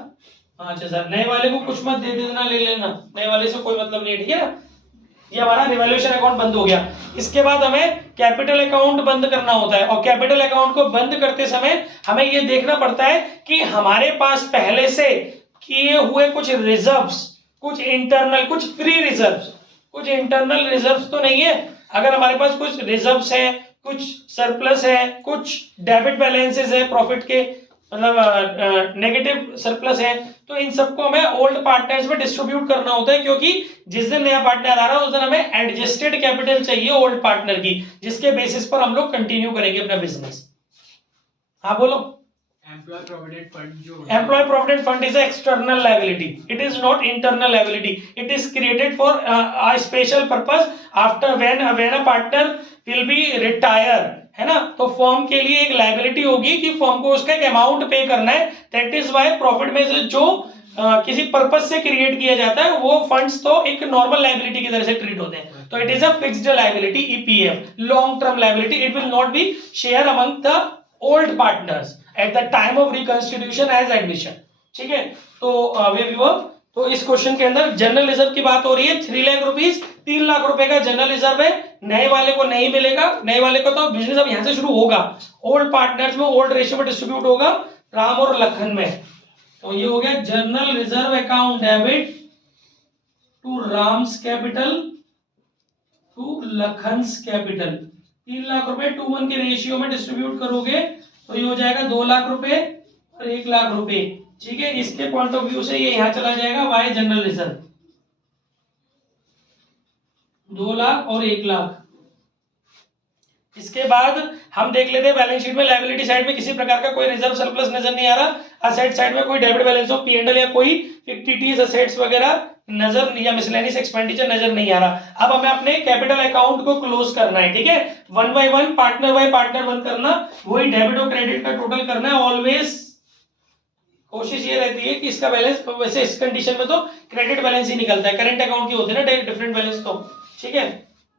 5,000। नए वाले को कुछ मत दे देना, ले लेना, नए वाले से कोई मतलब नहीं है, ठीक है। ये हमारा रिवैल्यूएशन अकाउंट बंद हो गया। इसके बाद हमें कैपिटल अकाउंट बंद करना होता है, और कैपिटल अकाउंट को बंद करते समय हमें ये देखना पड़ता है कि हमारे पास पहले से किए हुए कुछ रिजर्व्स, कुछ इंटरनल, कुछ फ्री रिजर्व्स, कुछ इंटरनल रिजर्व्स तो नहीं है। अगर हमारे पास कुछ रिजर्व्स हैं, कुछ सरप्लस है, कुछ डेबिट बैलेंसेस है प्रॉफिट के, मतलब नेगेटिव सरप्लस है, तो इन सबको हमें ओल्ड पार्टनर्स में डिस्ट्रीब्यूट करना होता है, क्योंकि जिस दिन नया पार्टनर आ रहा है उस दिन हमें एडजस्टेड कैपिटल चाहिए ओल्ड पार्टनर की, जिसके बेसिस पर हम लोग कंटिन्यू करेंगे अपना बिजनेस। हाँ बोलो। Employee Provident Fund जो Employee Provident Fund is an external liability. It is not internal liability. It is created for a special purpose after when a partner will be retire है ना। तो firm के लिए एक liability होगी कि firm को उसका एक अमाउंट पे करना है। दैट इज वाई प्रॉफिट में से जो किसी पर्पज से क्रिएट किया जाता है वो फंड्स तो एक नॉर्मल लायबिलिटी की तरह से ट्रीट होते हैं। तो it is a fixed liability, EPF, long term liability. It will not be share among the old partners at the time of reconstitution as admission. ठीक है, तो तो इस क्वेश्चन के अंदर जनरल रिजर्व की बात हो रही है। 3 लाख रुपीज, 3 लाख रुपए का जनरल रिजर्व है। नए वाले को नहीं मिलेगा, नए वाले को तो बिजनेस अब यहां से शुरू होगा, ओल्ड पार्टनर्स में ओल्ड रेशियो में डिस्ट्रीब्यूट होगा, राम और लखन में। तो ये हो गया general reserve account debit to Ram's capital to Lakhan's capital. 3 lakh रुपए 2:1 के रेशियो में डिस्ट्रीब्यूट करोगे तो ये हो जाएगा 2 लाख रुपए और 1 लाख रुपए। ठीक है, इसके पॉइंट ऑफ व्यू से ये यहां चला जाएगा वाई जनरल रिजर्व, 2 लाख और 1 लाख। इसके बाद हम देख लेते हैं बैलेंस शीट में लायबिलिटी साइड में किसी प्रकार का कोई रिजर्व सरप्लस नजर नहीं आ रहा। असेट साइड में कोई डेबिट बैलेंस ऑफ पी&एल या कोई फिक्टिटिव असेट्स वगैरह नजर या मिसलेनियस एक्सपेंडिचर नजर नहीं आ रहा। अब हमें अपने कैपिटल अकाउंट को क्लोज करना है। ठीक है, 1 बाय 1 पार्टनर बाय पार्टनर बंद करना, वही डेबिट और क्रेडिट का टोटल करना है। ऑलवेज कोशिश ये रहती है कि इसका बैलेंस, वैसे इस कंडीशन में तो क्रेडिट बैलेंस ही निकलता है, करंट अकाउंट की होती है ना डिफरेंट बैलेंस तो। ठीक है,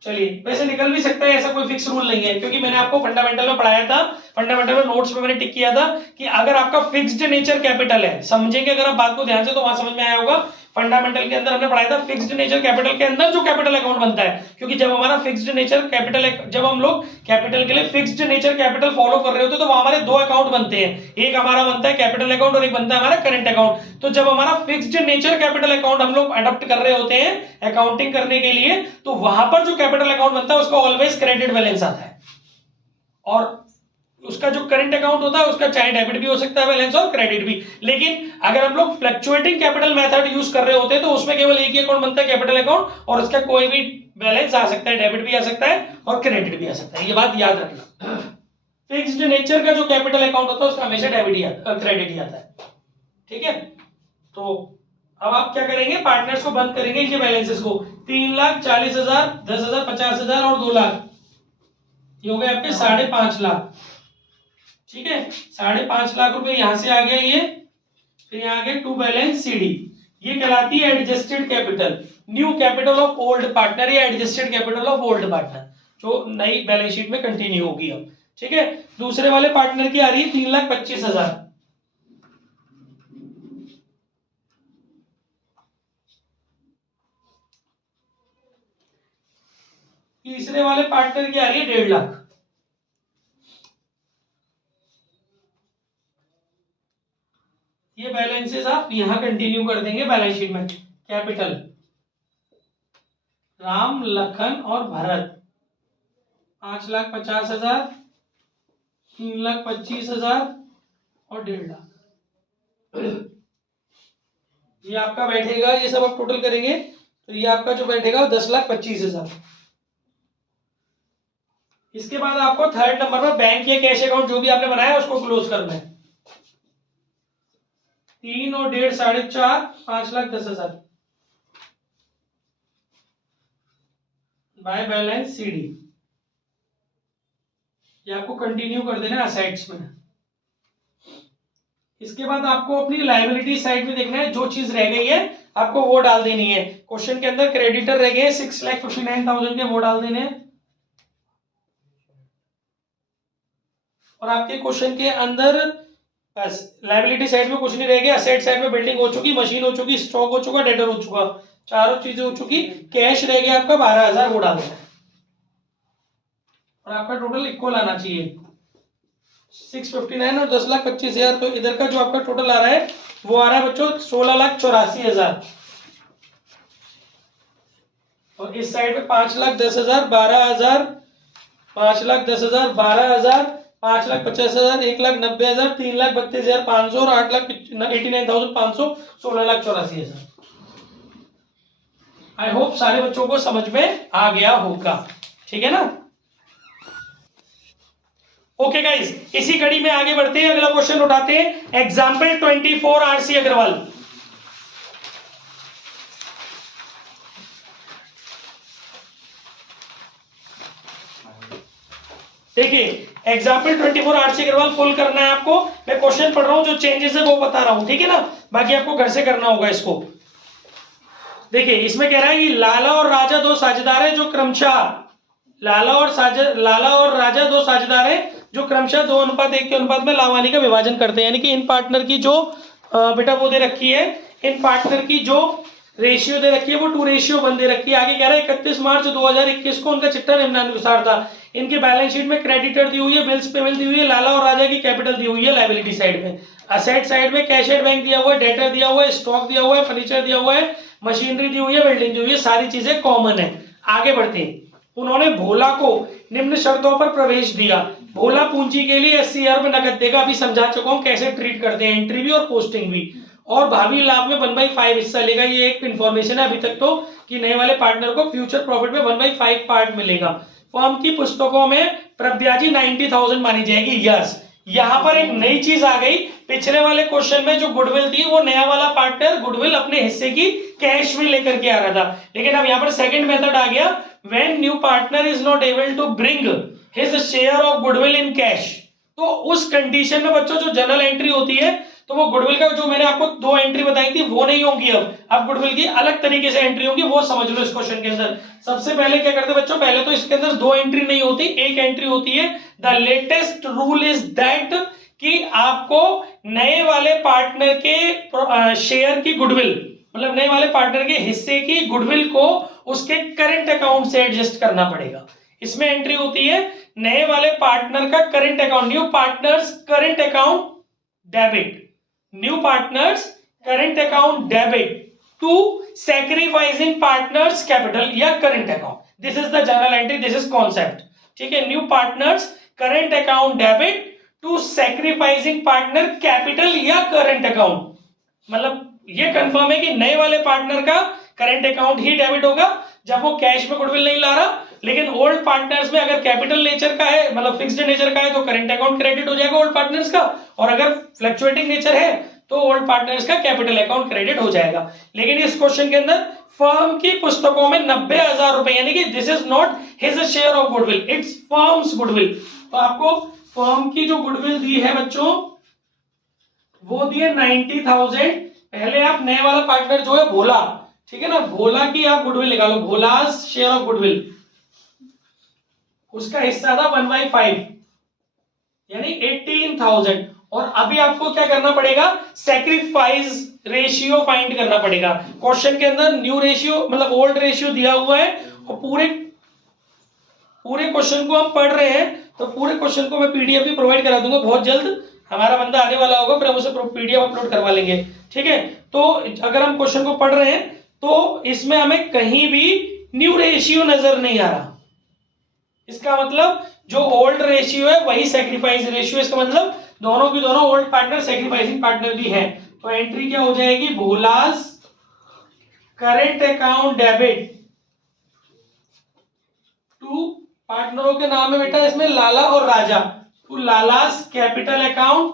चलिए, वैसे निकल भी सकता है, ऐसा कोई फिक्स रूल नहीं है, क्योंकि मैंने आपको फंडामेंटल में पढ़ाया था, फंडामेंटल में नोट्स में मैंने टिक किया था कि अगर आपका फिक्स्ड नेचर कैपिटल है, समझेंगे अगर आप बात को ध्यान से तो वहां समझ में आया होगा। फंडामेंटल के अंदर हमने पढ़ाया था फिक्स्ड नेचर कैपिटल के अंदर जो कैपिटल अकाउंट बनता है, क्योंकि जब हमारा फिक्स्ड नेचर कैपिटल, जब हम लोग कैपिटल के लिए फिक्स्ड नेचर कैपिटल फॉलो कर रहे होते तो वहां हमारे 2 अकाउंट बनते हैं, एक हमारा बनता है कैपिटल अकाउंट और एक बनता है हमारा करंट अकाउंट। तो जब हमारा फिक्स्ड नेचर कैपिटल अकाउंट हम लोग अडॉप्ट कर रहे होते हैं अकाउंटिंग करने के लिए, तो वहां पर जो कैपिटल अकाउंट बनता है उसका ऑलवेज क्रेडिट बैलेंस आता है, और उसका जो करंट अकाउंट होता है उसका चाहे डेबिट भी हो सकता है बैलेंस और क्रेडिट भी। लेकिन अगर हम लोग फ्लक्चुएटिंग कैपिटल मेथड यूज कर रहे होते हैं तो उसमें केवल एक ही अकाउंट बनता है कैपिटल अकाउंट, और उसका कोई भी बैलेंस आ सकता है, डेबिट भी आ सकता है और क्रेडिट भी आ सकता है, ये बात याद रखना। फिक्स्ड नेचर का जो कैपिटल अकाउंट होता है उसका हमेशा डेबिट ही क्रेडिट ही आता है। ठीक है, तो अब आप क्या करेंगे, पार्टनर्स को बंद करेंगे इनके बैलेंसेस को। 3,40,000, 10,000, 50,000 और 2 लाख, ये हो गए आपके 5.5 लाख। ठीक है, 5.5 लाख रुपए यहां से आ गया ये, फिर यहां आ गया टू बैलेंस सीडी, ये कहलाती है adjusted capital, new capital of old partner या adjusted capital of old partner, जो नई बैलेंस शीट में कंटिन्यू होगी अब। ठीक है, दूसरे वाले पार्टनर की आ रही है 3,25,000, तीसरे वाले पार्टनर की आ रही है 1.5 लाख। ये बैलेंसेस आप यहां कंटिन्यू कर देंगे बैलेंस शीट में। कैपिटल राम, लखन और भरत 5,50,000, 3,25,000 और 1.5 लाख। ये आपका बैठेगा, ये सब आप टोटल करेंगे तो ये आपका जो बैठेगा 10,25,000। इसके बाद आपको थर्ड नंबर पर बैंक या कैश अकाउंट जो भी आपने बनाया उसको क्लोज करना है। 3 और 1.5 4.5, 5,10,000 बाय बैलेंस सीडी, ये आपको कंटिन्यू कर देना है असेट्स में। इसके बाद आपको अपनी लायबिलिटी साइड में देखना है, जो चीज रह गई है आपको वो डाल देनी है। क्वेश्चन के अंदर क्रेडिटर रह गए 6,59,000 के, वो डाल देने हैं। और आपके क्वेश्चन के अंदर बस लायबिलिटी साइड में कुछ नहीं रह गया, असेट साइड में बिल्डिंग हो चुकी, मशीन हो चुकी, स्टॉक हो चुका, डेटर हो चुका, चारों चीजें हो चुकी। कैश रह गया आपका 12,000, वो डाल देना है। और आपका टोटल इक्वल आना चाहिए 659 और 10,25,000। तो इधर का जो आपका टोटल आ रहा है वो आ रहा है बच्चों 16,84,000, और इस साइड में 5,10,000, 12,000, 5,10,000, 12,000, 5,50,000, 1,90,000, 3,32,500 और 8,89,500, 16,84,000। आई होप सारे बच्चों को समझ में आ गया होगा। ठीक है ना। ओके गाइस, इसी कड़ी में आगे बढ़ते हैं, अगला क्वेश्चन उठाते हैं। Example 24 RC Agarwal. देखिए एग्जाम्पल 24 आरसी अग्रवाल फुल करना है आपको, मैं क्वेश्चन पढ़ रहा हूँ, जो चेंजेस है वो बता रहा हूँ, ठीक है ना, बाकी आपको घर से करना होगा इसको। देखिए इसमें कह रहा है कि लाला और राजा दो साझेदार हैं जो क्रमशः लाला और राजा दो साझेदार हैं जो क्रमशः 2:1 के अनुपात में लावानी का विभाजन करते हैं। यानी कि इन पार्टनर की जो बेटा वो दे रखी है, इन पार्टनर की जो रेशियो दे रखी है वो 2:1 दे रखी है। आगे कह रहा है 31 मार्च 2021 को उनका चिट्ठा निम्नानुसार था। इनके बैलेंस शीट में क्रेडिटर दी हुई है, बिल्स पेबल दी हुई है, लाला और राजा की कैपिटल दी हुई है लायबिलिटी साइड में, असेट साइड में कैश एट बैंक दिया हुआ है, डेटर दिया हुआ है, स्टॉक दिया हुआ है, फर्नीचर दिया हुआ है, मशीनरी दी हुई है, बिल्डिंग दी हुई है, सारी चीजें कॉमन है। आगे बढ़ते हैं। उन्होंने भोला को निम्न शर्तों पर प्रवेश दिया। भोला पूंजी के लिए 80,000 रुपए नकद देगा, अभी समझा चुका हूं कैसे ट्रीट करते हैं, एंट्री भी और पोस्टिंग भी, और भावी लाभ में 1/5 हिस्सा लेगा। ये एक इंफॉर्मेशन है अभी तक तो, कि नए वाले पार्टनर को फ्यूचर प्रॉफिट में 1/5 पार्ट मिलेगा। फर्म की पुस्तकों में प्रब्याजी 90,000 मानी जाएगी। यस, यहां पर एक नई चीज आ गई। पिछले वाले क्वेश्चन में जो गुडविल थी वो नया वाला पार्टनर गुडविल अपने हिस्से की कैश में लेकर के आ रहा था, लेकिन अब यहाँ पर सेकंड मेथड आ गया, when new partner is not able to bring his share of goodwill in cash. तो उस कंडीशन में बच्चों जो जनरल एंट्री होती है, तो वो गुडविल का जो मैंने आपको 2 एंट्री बताई थी वो नहीं होंगी। अब गुडविल की अलग तरीके से एंट्री होगी, वो समझ लो इस क्वेश्चन के अंदर। सबसे पहले क्या करते बच्चों, पहले तो इसके अंदर 2 एंट्री नहीं होती, एक एंट्री होती है। The latest rule is that कि आपको नए वाले पार्टनर के शेयर की गुडविल, मतलब नए वाले पार्टनर के हिस्से की गुडविल को उसके करंट अकाउंट से एडजस्ट करना पड़ेगा। इसमें एंट्री होती है नए वाले पार्टनर का current account, new partners current account debit, new partners current account debit to sacrificing partners capital या current account. This is the general entry, this is concept, ठीक है। New partners current account debit to sacrificing partner capital या current account, मतलब ये confirm है कि नए वाले पार्टनर का करंट अकाउंट ही डेबिट होगा जब वो कैश में गुडविल नहीं ला रहा। लेकिन ओल्ड पार्टनर्स में अगर कैपिटल नेचर का है, मतलब फिक्स्ड नेचर का है, तो करंट अकाउंट क्रेडिट हो जाएगा ओल्ड पार्टनर्स का, और अगर फ्लक्चुएटिंग नेचर है तो ओल्ड पार्टनर्स का कैपिटल अकाउंट क्रेडिट हो जाएगा। लेकिन इस क्वेश्चन के अंदर फर्म की पुस्तकों में 90,000 रुपए, यानी कि this is not his share of goodwill, it's firms goodwill. तो आपको फर्म की जो गुडविल दी है बच्चों वो दी है 90,000। पहले आप नए वाला पार्टनर जो है भोला, ठीक है ना, भोला की आप गुडविल निकालो, भोलास शेयर ऑफ गुडविल, उसका हिस्सा था 1/5 यानी 18,000। और अभी आपको क्या करना पड़ेगा, सैक्रिफाइस रेशियो फाइंड करना पड़ेगा। क्वेश्चन के अंदर न्यू रेशियो मतलब ओल्ड रेशियो दिया हुआ है, और पूरे क्वेश्चन को हम पढ़ रहे हैं, तो पूरे क्वेश्चन को मैं पीडीएफ भी प्रोवाइड करा दूंगा बहुत जल्द। हमारा बंदा आने वाला होगा, फिर हम उसे पीडीएफ अपलोड करवा लेंगे, ठीक है। तो अगर हम क्वेश्चन को पढ़ रहे हैं तो इसमें हमें कहीं भी न्यू रेशियो नजर नहीं आ रहा। इसका मतलब जो ओल्ड रेशियो है वही सैक्रिफाइस रेशियो, इसका मतलब दोनों की दोनों ओल्ड पार्टनर सैक्रिफाइसिंग पार्टनर भी हैं। तो एंट्री क्या हो जाएगी, Bhola's current account debit to पार्टनरों के नाम है बेटा इसमें लाला और Raja, to Lala's capital account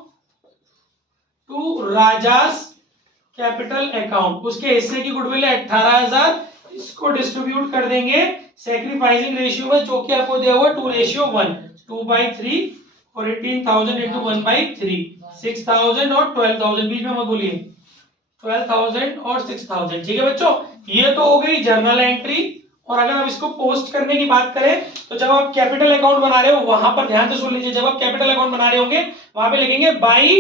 to Raja's capital account. उसके हिस्से की गुडविल है 18,000, इसको डिस्ट्रीब्यूट कर देंगे सैक्रिफाइसिंग रेशियो में, जो कि आपको दिया हुआ 2:1, 2/3, और 18,000 into 1/3, 6,000 और 12,000, बीच में मत बोलिए, 12,000 और 6,000, ठीक है बच्चों। ये तो हो गई जर्नल एंट्री। और अगर आप इसको पोस्ट करने की बात करें तो जब आप कैपिटल अकाउंट बना रहे हो वहां पर ध्यान से सुन लीजिए, जब आप कैपिटल अकाउंट बना रहे होंगे वहां पे लिखेंगे by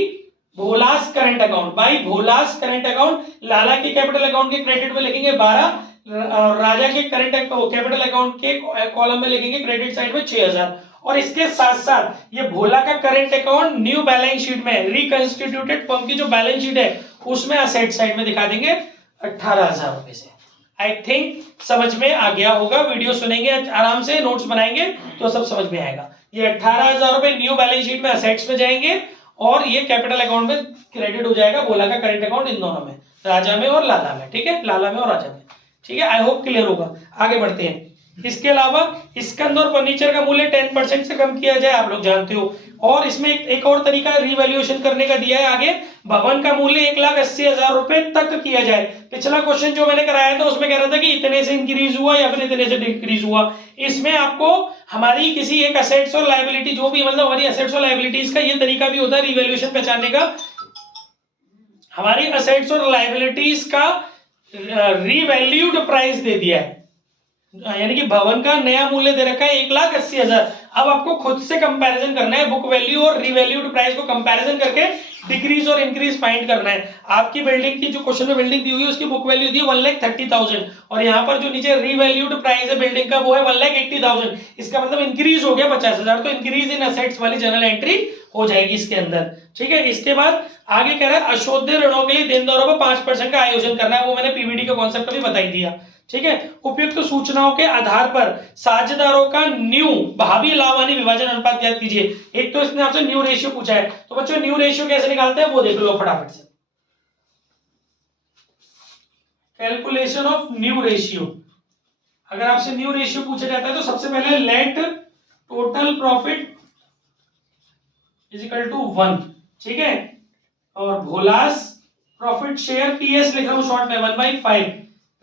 Bhola's current account, by Bhola's current account. Lala के कैपिटल अकाउंट के क्रेडिट में लिखेंगे 12, राजा के करंट कैपिटल अकाउंट के कॉलम में लिखेंगे क्रेडिट साइड में 6,000। और इसके साथ साथ ये भोला का current account new balance sheet में रिकंस्टिट्यूटेड फर्म की जो बैलेंस शीट है उसमें असेट साइड में दिखा देंगे 18,000 रुपए से। आई थिंक समझ में आ गया होगा, वीडियो सुनेंगे आराम से, नोट्स बनाएंगे तो सब समझ में आएगा। ये 18,000 रुपए न्यू बैलेंस शीट में असेट्स में जाएंगे, और ये कैपिटल अकाउंट में क्रेडिट हो जाएगा भोला का करंट अकाउंट, इन दोनों में, राजा में और लाला में, ठीक है, लाला में और राजा में, ठीक है। आई होप क्लियर होगा। आगे बढ़ते हैं। इसके अलावा स्कंद और फर्नीचर का मूल्य 10% से कम किया जाए, आप लोग जानते हो। और इसमें एक और तरीका रिवैल्यूएशन करने का दिया है आगे, भवन का मूल्य 1,80,000 रुपए तक किया जाए। पिछला क्वेश्चन जो मैंने कराया था उसमें कह रहा था कि इतने से इंक्रीज हुआ या फिर इतने से डिक्रीज हुआ। इसमें आपको हमारी किसी एक असेट्स और लायबिलिटी जो भी मतलब हमारी असेट्स और लायबिलिटीज का ये तरीका भी होता है रिवैल्यूएशन पहचानने का। हमारी असेट्स और लायबिलिटीज का रीवैल्यूड प्राइस दे दिया है, यानी कि भवन का नया मूल्य दे रखा है 1,80,000। अब आपको खुद से कंपैरिजन करना है, बुक वैल्यू और रीवैल्यूड प्राइस को कंपैरिजन करके डिक्रीज और इंक्रीज फाइंड करना है। आपकी बिल्डिंग की जो क्वेश्चन में बिल्डिंग दी हुई है उसकी बुक वैल्यू दी है 1,30,000 और यहाँ पर जो नीचे रीवैल्यूड प्राइस है बिल्डिंग का वो है 1,80,000। इसका मतलब इंक्रीज हो गया 50,000, तो इंक्रीज इन असेट्स वाली जनरल एंट्री हो जाएगी इसके अंदर। ठीक है, इसके बाद आगे कह रहा है अशोध्य ऋणों के लिए देनदारों पर 5% का आयोजन करना है, वो मैंने पीवीडी का कॉन्सेप्ट अभी बताई दिया। ठीक है, उपयुक्त सूचनाओं के आधार पर साझेदारों का न्यू भावी लाभ हानि विभाजन अनुपात ज्ञात कीजिए। एक तो इसने आपसे न्यू रेशियो पूछा है, तो बच्चों न्यू रेशियो कैसे निकालते हैं वो देख लो फटाफट से। कैलकुलेशन ऑफ न्यू रेशियो, अगर आपसे न्यू रेशियो पूछा जाता है तो सबसे पहले let total profit is equal to 1। ठीक है, और भोलास प्रॉफिट शेयर पीएस लिख रहा हूं शॉर्ट में 1/5,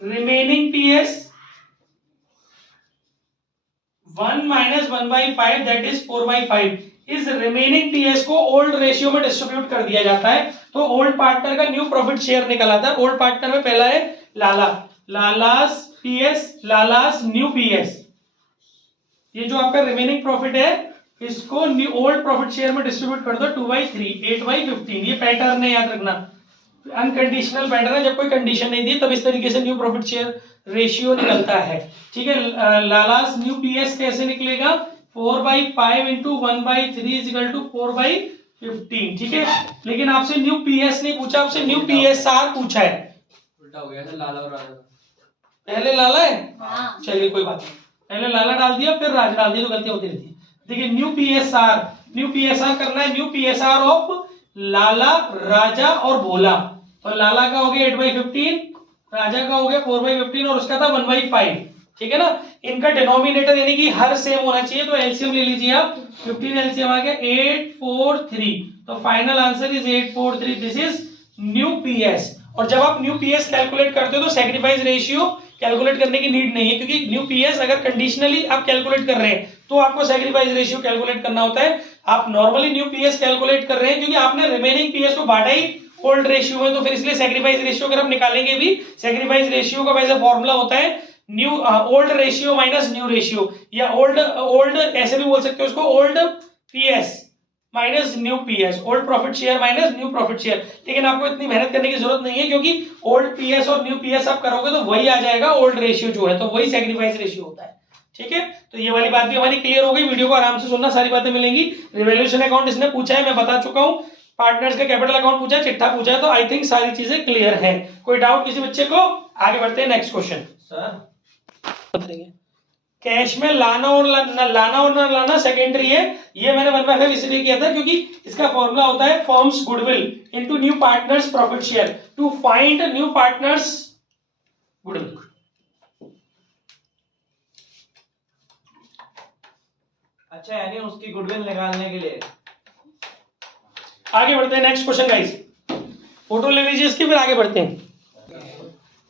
remaining PS 1 minus 1/5 that is 4/5। इस रिमेनिंग पीएस को ओल्ड रेशियो में डिस्ट्रीब्यूट कर दिया जाता है, तो ओल्ड पार्टनर का न्यू प्रॉफिट शेयर निकल आता है। ओल्ड पार्टनर में पहला है लाला, लालास पीएस, लालास न्यू पीएस। ये जो आपका रिमेनिंग प्रॉफिट है इसको न्यू ओल्ड प्रॉफिट शेयर में डिस्ट्रीब्यूट कर दो 2/3, 8/15। ये पैटर्न है, याद रखना अनकंडीशनल पैटर्न है, जब कोई कंडीशन नहीं दी तब इस तरीके से न्यू प्रॉफिट शेयर रेशियो निकलता है। ठीक है, लालास न्यू पीएस कैसे निकलेगा 4/5 इंटू 1/3 इज इक्वल टू 4/15। ठीक है, लेकिन आपसे न्यू पीएस नहीं पूछा, आपसे न्यू पीएसआर पूछा है। उल्टा हो गया था, लाला और राजा पहले लाला है, चलिए कोई बात नहीं, पहले लाला डाल दिया फिर राज डाल दिया तो गलती होती रहती है। देखिए न्यू पीएसआर करना है, न्यू पीएसआर ऑफ लाला, राजा और भोला। तो लाला का हो गया 8/15, राजा का हो गया 4/15 और उसका था 1/5। ठीक है ना, इनका डिनोमिनेटर यानी कि हर सेम होना चाहिए, तो एलसीएम ले लीजिए आप। 15 एलसीएम आ गया 843, तो final answer is 843। This is new PS. और जब आप न्यू पीएस कैलकुलेट करते हो तो सैक्रिफाइस रेशियो कैलकुलेट करने की नीड नहीं है, क्योंकि न्यू पीएस अगर कंडीशनली आप कैलकुलेट कर रहे हैं तो आपको सैक्रिफाइस रेशियो कैलकुलेट करना होता है। आप नॉर्मली न्यू पीएस कैलकुलेट कर रहे हैं क्योंकि आपने रिमेनिंग पीएस को बांटा ही ओल्ड रेशियो में, तो फिर इसलिए सैक्रिफाइस रेशियो अगर हम निकालेंगे भी, सैक्रिफाइस रेशियो का वैसे फॉर्मूला होता है new old ratio minus new ratio, या ओल्ड ऐसे भी बोल सकते हो उसको, old PS minus new PS, old profit share minus new profit share. लेकिन आपको इतनी मेहनत करने की जरूरत नहीं है, क्योंकि ओल्ड पीएस और न्यू पीएस आप करोगे तो वही आ जाएगा ओल्ड रेशियो जो है, तो वही सैक्रिफाइस रेशियो होता है। ठीक है, तो ये वाली बात भी हमारी क्लियर हो गई। वीडियो को आराम से सुनना, सारी बातें मिलेंगी। रिवैल्यूएशन अकाउंट इसने पूछा है, मैं बता चुका हूं। पार्टनर्स का कैपिटल अकाउंट पूछा है, चिट्ठा पूछा है, तो आई थिंक सारी चीजें क्लियर है। कोई डाउट किसी बच्चे को? आगे बढ़ते हैं नेक्स्ट क्वेश्चन। सर कैश में लाना और न लाना सेकेंडरी है, ये मैंने 1/5 इसलिए किया था क्योंकि इसका फॉर्मूला होता है firm's goodwill into new partners profit share to find new partners goodwill. अच्छा, यानी उसकी गुडविल निकालने के लिए। आगे बढ़ते हैं नेक्स्ट क्वेश्चन गाइस, फोटो ले लीजिए इसकी, फिर आगे बढ़ते हैं।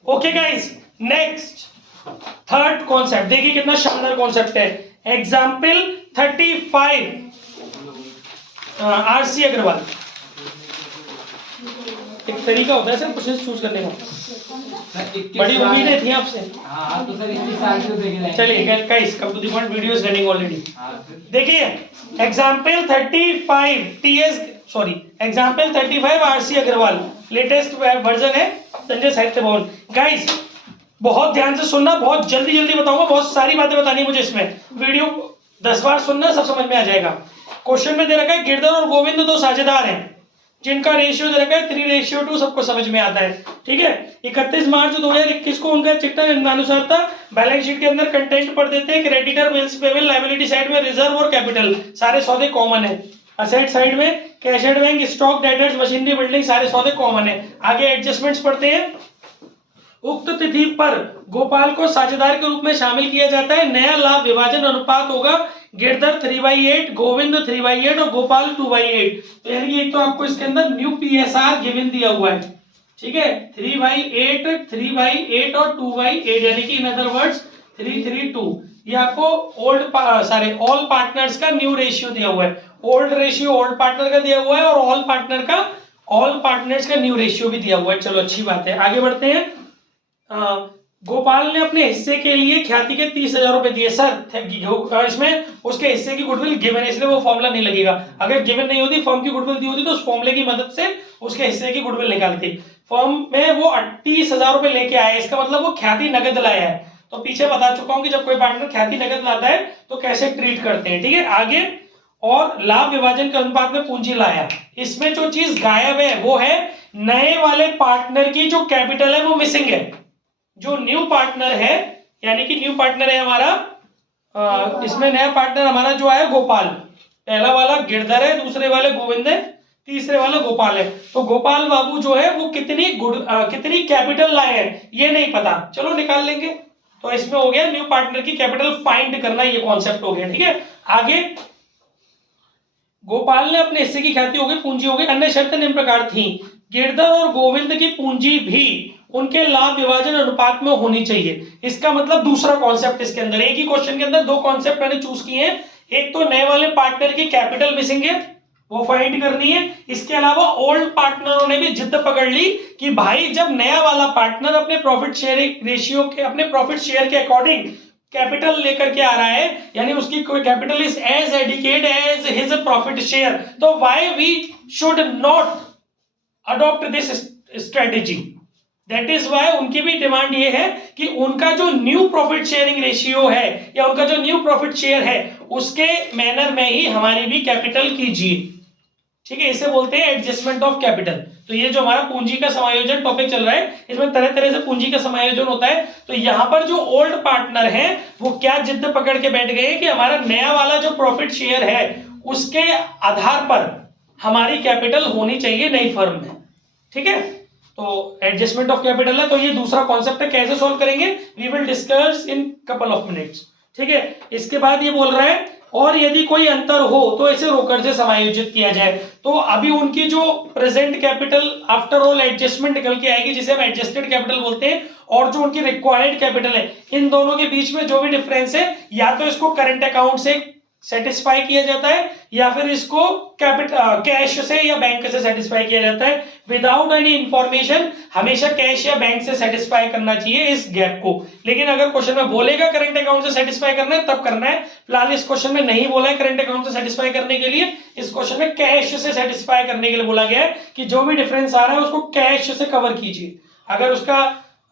Okay guys, next third concept देखिए कितना शानदार कॉन्सेप्ट है। Example 35 RC Agarwal. एक तरीका होता है सर क्वेश्चन चूज करने का, बड़ी उम्मीदें थी आपसे। हाँ, तो सर 21 साल से देख रहे हैं। चलिए guys, come to the point, video is running already. देखिए example 35 RC Agarwal, latest version है संजय साहित्य भवन। गाइस बहुत ध्यान से सुनना, बहुत जल्दी जल्दी बताऊंगा, बहुत सारी बातें बतानी है मुझे इसमें। वीडियो 10 बार सुनना, सब समझ में आ जाएगा। क्वेश्चन में दे रखा है गिरधर और गोविंद दो साझेदार हैं जिनका रेशियो दे रखा है 3:2, सबको समझ में आता है। ठीक है, 31 मार्च 2021 को उनका चिट्ठा निम्नानुसार था। बैलेंस शीट के अंदर कंटेंट पढ़ देते हैं। Creditor, bills payable, liability side में रिजर्व और कैपिटल, सारे सौदे कॉमन है। असेट साइड में cash at bank, stock, debtors, machinery, building, सारे सौदे कॉमन है। आगे एडजस्टमेंट्स पढ़ते हैं। उक्त तिथि पर गोपाल को साझेदार के रूप में शामिल किया जाता है। नया लाभ विभाजन अनुपात होगा गिरधर 3/8, गोविंद 3/8 और गोपाल 2/8। तो यानी कि एक तो आपको इसके अंदर न्यू पीएसआर गिवन दिया हुआ है। ठीक है, 3/8 और 2/8, यानी कि इन अदर वर्ड्स 332। ये आपको ऑल पार्टनर्स का न्यू रेशियो दिया हुआ है। ओल्ड रेशियो ओल्ड पार्टनर का दिया हुआ है और ऑल पार्टनर्स का न्यू रेशियो भी दिया हुआ है। चलो अच्छी बात है, आगे बढ़ते हैं। गोपाल ने अपने हिस्से के लिए ख्याति के 30,000 रुपए दिए। सर इसमें उसके हिस्से की गुडविल गिवन है, इसलिए वो फॉर्मूला नहीं लगेगा। अगर गिवन नहीं होती, फर्म की गुडविल दी होती, तो उस फॉर्मूले की मदद से उसके हिस्से की गुडविल निकालती। फर्म में वो 38,000 रुपए लेके आया, इसका मतलब वो ख्याति नगद लाया है। तो पीछे बता चुका हूं कि जब कोई पार्टनर ख्याति नगद लाता है तो कैसे ट्रीट करते हैं, ठीक है। आगे, और लाभ विभाजन के अनुपात में पूंजी लाया। इसमें जो चीज गायब है वो है नए वाले पार्टनर की जो कैपिटल है वो मिसिंग है। जो न्यू पार्टनर है, यानी कि न्यू पार्टनर है हमारा, इसमें नया पार्टनर हमारा जो है गोपाल, पहला वाला गिरधर है, दूसरे वाले गोविंद है, तीसरे वाला गोपाल है। तो गोपाल बाबू जो है वो कितनी कैपिटल लाए हैं ये नहीं पता, चलो निकाल लेंगे। तो इसमें हो गया न्यू पार्टनर की कैपिटल फाइंड करना, ये कॉन्सेप्ट हो गया, ठीक है। आगे, गोपाल ने अपने हिस्से की ख्याति हो गई, पूंजी हो गई, अन्य शर्तें निम्न प्रकार थी। गिरधर और गोविंद की पूंजी भी उनके लाभ विभाजन अनुपात में होनी चाहिए। इसका मतलब दूसरा कॉन्सेप्ट इसके अंदर, एक ही क्वेश्चन के अंदर दो कॉन्सेप्ट मैंने चूज किए हैं। एक तो नए वाले पार्टनर की कैपिटल मिसिंग है, वो फाइंड करनी है। इसके अलावा ओल्ड पार्टनरों ने भी जिद पकड़ ली कि भाई जब नया वाला पार्टनर अपने प्रॉफिट शेयरिंग रेशियो के, अपने प्रॉफिट शेयर के अकॉर्डिंग कैपिटल लेकर के आ रहा है, यानी उसकी capital is as adequate as his profit share, तो why we should not adopt this strategy. That is why उनकी भी डिमांड ये है कि उनका जो न्यू प्रॉफिट शेयरिंग रेशियो है या उनका जो न्यू प्रॉफिट शेयर है उसके मैनर में ही हमारी भी कैपिटल कीजिए, ठीक है। इसे बोलते हैं एडजस्टमेंट ऑफ कैपिटल। तो ये जो हमारा पूंजी का समायोजन टॉपिक चल रहा है, इसमें तरह तरह से पूंजी का समायोजन होता है। तो यहाँ पर जो ओल्ड पार्टनर है वो क्या जिद पकड़ के बैठ गए कि हमारा नया वाला जो प्रॉफिट शेयर है उसके आधार पर हमारी कैपिटल होनी चाहिए नई फर्म में, ठीक है। तो एडजस्टमेंट ऑफ कैपिटल है, तो ये दूसरा कॉन्सेप्ट है। कैसे सोल्व करेंगे, we will discuss in couple of minutes, ठीक है। इसके बाद ये बोल रहा है और यदि कोई अंतर हो तो इसे रोकड़ से समायोजित किया जाए। तो अभी उनकी जो present capital after all adjustment निकल के आएगी, जिसे हम एडजस्टेड कैपिटल बोलते हैं, और जो उनकी रिक्वायर्ड कैपिटल है, इन दोनों के बीच में जो भी डिफरेंस है, या तो इसको करंट अकाउंट से सेटिस्फाई किया जाता है या फिर इसको कैश से या बैंक से सेटिस्फाई किया जाता है। विदाउट एनी इंफॉर्मेशन हमेशा कैश या बैंक से सेटिस्फाई करना चाहिए इस गैप को। लेकिन अगर क्वेश्चन में बोलेगा करंट अकाउंट से सेटिस्फाई करना है तब करना है। फिलहाल इस क्वेश्चन में नहीं बोला है करंट अकाउंट से सेटिस्फाई करने के लिए, इस क्वेश्चन में कैश से सेटिस्फाई करने के लिए बोला गया है कि जो भी डिफरेंस आ रहा है उसको कैश से कवर कीजिए। अगर उसका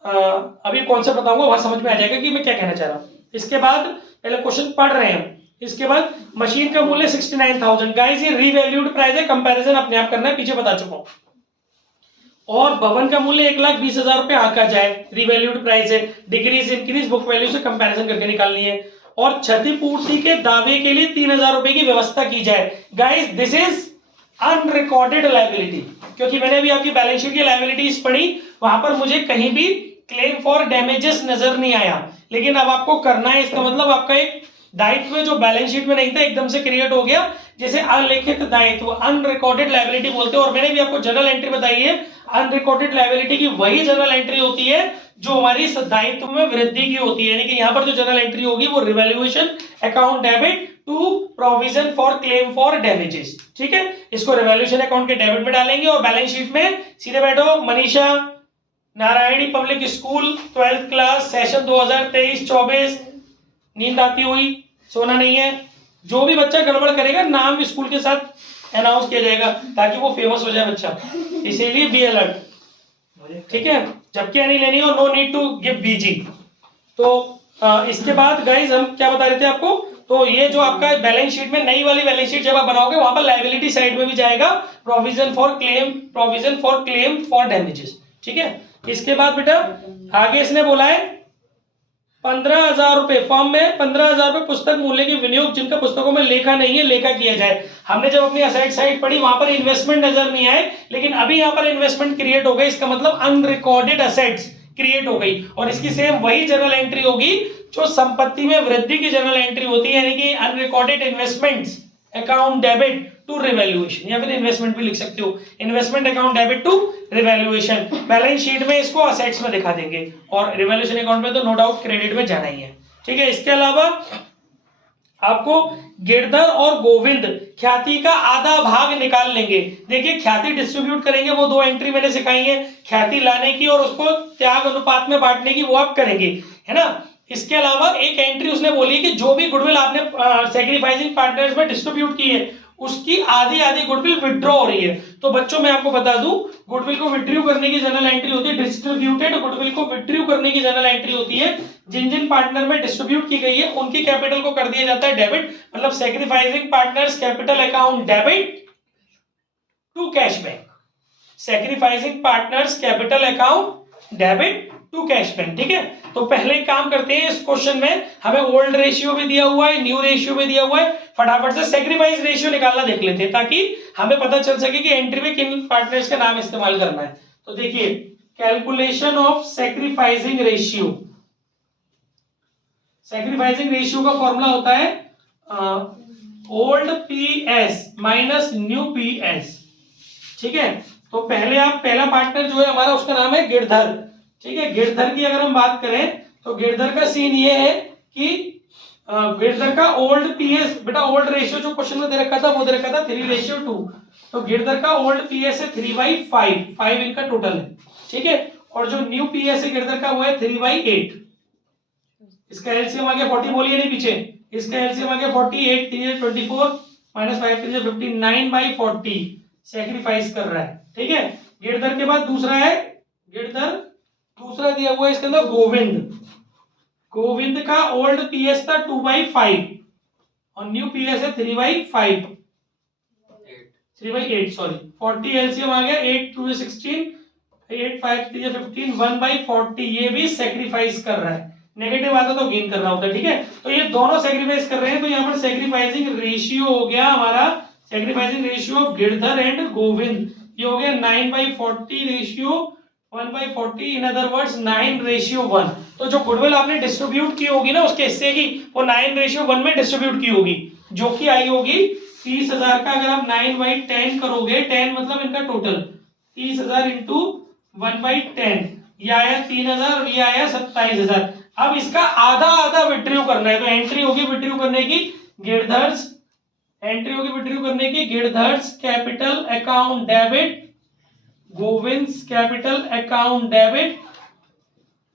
अभी कॉन्सेप्ट बताऊंगा वहां समझ में आ जाएगा कि मैं क्या कहना चाह रहा हूं। इसके बाद पहले क्वेश्चन पढ़ रहे हैं, इसके बाद मशीन का मूल्य 69,000। गाइस ये रीवैल्यूड प्राइस है, कंपैरिजन अपने आप करना है, पीछे बता चुका हूं। और भवन का मूल्य 1,20,000 रुपए आंका जाए, रीवैल्यूड प्राइस है, डिक्रीज इंक्रीज बुक वैल्यू से कंपैरिजन करके निकालनी है। और क्षतिपूर्ति के दावे के लिए 3,000 रुपए की व्यवस्था की जाए। Guys this is unrecorded liability, क्योंकि मैंने अभी आपकी बैलेंस शीट की लायबिलिटीज पढ़ी, वहां पर मुझे कहीं भी क्लेम फॉर डैमेजेस नजर नहीं आया। लेकिन अब आपको करना है, इसका मतलब आपका एक दायित्व जो बैलेंस शीट में नहीं था एकदम से क्रिएट हो गया, जैसे अलिखित दायित्व, अनरिकॉर्डेड लायबिलिटी बोलते हैं। और मैंने भी आपको जर्नल एंट्री बताई है, अनरिकॉर्डेड लायबिलिटी की वही जर्नल एंट्री होती है जो हमारी दायित्व में वृद्धि की होती है। यानी कि यहाँ पर जो जर्नल एंट्री होगी वो revaluation account debit to provision for claim for damages, ठीक है। इसको रिवैल्यूएशन अकाउंट के डेबिट में डालेंगे और बैलेंस शीट में सीधे बैठो, Manisha Narayani public school 12th class session 2023-24, नींद आती हुई, सोना नहीं है। जो भी बच्चा गड़बड़ करेगा नाम स्कूल के साथ अनाउंस किया जाएगा ताकि वो फेमस हो जाए बच्चा, इसीलिए बी अलर्ट, ठीक है। जबकि नहीं लेनी हो, नो नीड टू गिव बीजी। तो इसके बाद गाइज हम क्या बता रहे थे आपको, तो ये जो आपका बैलेंस शीट में नई वाली बैलेंस शीट जब आप बनाओगे वहां पर लायबिलिटी साइड में भी जाएगा provision for claim for damages, ठीक है। इसके बाद बेटा आगे इसने बोला है 15,000 रुपए, फॉर्म में 15,000 रुपए पुस्तक मूल्य के विनियोग जिनका पुस्तकों में लेखा नहीं है लेखा किया जाए। हमने जब अपनी असेट साइड पढ़ी वहां पर इन्वेस्टमेंट नजर नहीं आए, लेकिन अभी यहाँ पर इन्वेस्टमेंट क्रिएट हो गई, इसका मतलब अनरिकॉर्डेड असेट्स क्रिएट हो गई। और इसकी सेम वही जर्नल एंट्री होगी जो संपत्ति में वृद्धि की जर्नल एंट्री होती है, यानी कि unrecorded investments account debit to revaluation, या फिर इन्वेस्टमेंट भी लिख सकते हो, investment account debit to revaluation. Balance sheet में इसको असेट्स में दिखा देंगे और रिवैल्यूएशन अकाउंट में तो नो डाउट क्रेडिट में जाना ही है, ठीक है। इसके अलावा आपको गिरधर और गोविंद ख्याति का आधा भाग निकाल लेंगे। देखिए ख्याति डिस्ट्रीब्यूट करेंगे, वो 2 एंट्री मैंने सिखाई है, ख्याति लाने की और उसको त्याग अनुपात में बांटने की, वो आप करेंगे, है ना। इसके अलावा एक एंट्री उसने बोली कि जो भी गुडविल आपने सैक्रिफाइसिंग पार्टनर्स में डिस्ट्रीब्यूट की है उसकी आधी आधी गुडविल विड्रॉ हो रही है। तो बच्चों मैं आपको बता दूं, गुडविल को विड्रॉ करने की जनरल एंट्री होती है डिस्ट्रीब्यूटेड, गुडविल को विड्रॉ करने की जनरल एंट्री होती है जिन जिन पार्टनर में डिस्ट्रीब्यूट की गई है उनकी कैपिटल को कर दिया जाता है डेबिट, मतलब sacrificing partners capital account debit to cash bank, sacrificing partners capital account debit to cash bank. ठीक है, तो पहले काम करते हैं, इस क्वेश्चन में हमें ओल्ड रेशियो भी दिया हुआ है, न्यू रेशियो भी दिया हुआ है, फटाफट से सैक्रिफाइस रेशियो निकालना देख लेते हैं ताकि हमें पता चल सके कि एंट्री में किन पार्टनर्स का नाम इस्तेमाल करना है। तो देखिए calculation of sacrificing ratio, sacrificing ratio का फॉर्मूला होता है old PS minus new PS. ठीक है, तो पहले आप पहला पार्टनर जो है हमारा उसका नाम है गिरधर। ठीक है, गिरधर की अगर हम बात करें तो गिरधर का सीन ये है कि गिरधर का ओल्ड पीएस, बेटा ओल्ड रेशियो जो क्वेश्चन में दे रखा था वो दे रखा था 3:2, तो गिरधर का ओल्ड पीएस है 3/5, 5 इनका टोटल है। ठीक है, और जो न्यू पीएस है गिरधर का वो है 3/8। इसका एलसीएम आ गया 40, बोलिए नहीं पीछे, इसका एलसीएम आ गया 48, 3 24 माइनस 5 3 15, 9/40 सैक्रिफाइस कर रहा है। ठीक है, गिरधर के बाद दूसरा है गिरधर, दूसरा दिया हुआ है इसके अंदर गोविंद। गोविंद का ओल्ड पीएस था 2/5 और न्यू पीएस है 3/5, 3/8 सॉरी, 40 एलसीएम आ गया, 8 2 16, 8 5 3 15, 1/40 ये भी सैक्रिफाइस कर रहा है। नेगेटिव आता तो गेन कर रहा होता है। ठीक है, तो ये दोनों सैक्रिफाइस कर रहे हैं, तो यहाँ पर सैक्रिफाइसिंग रेशियो हो गया हमारा, sacrificing ratio of Girdhar and Govind ये हो गया 9/40 रेशियो 1/40, इन अदर वर्ड्स 9:1। तो जो गुडविल आपने डिस्ट्रीब्यूट की होगी ना उसके हिस्से की, वो 9:1 में डिस्ट्रीब्यूट की होगी, जो कि आई होगी 30,000 का। अगर आप 9/10 करोगे, 10 मतलब इनका टोटल 30,000 इंटू 1/10, ये आया 3,000 और ये आया 27,000। अब इसका आधा आधा विड्रॉ करना है, तो एंट्री होगी विड्रॉ करने की गिरधर्स, एंट्री होगी विड्रॉ करने की Girdhar's capital account debit Govind's capital account debit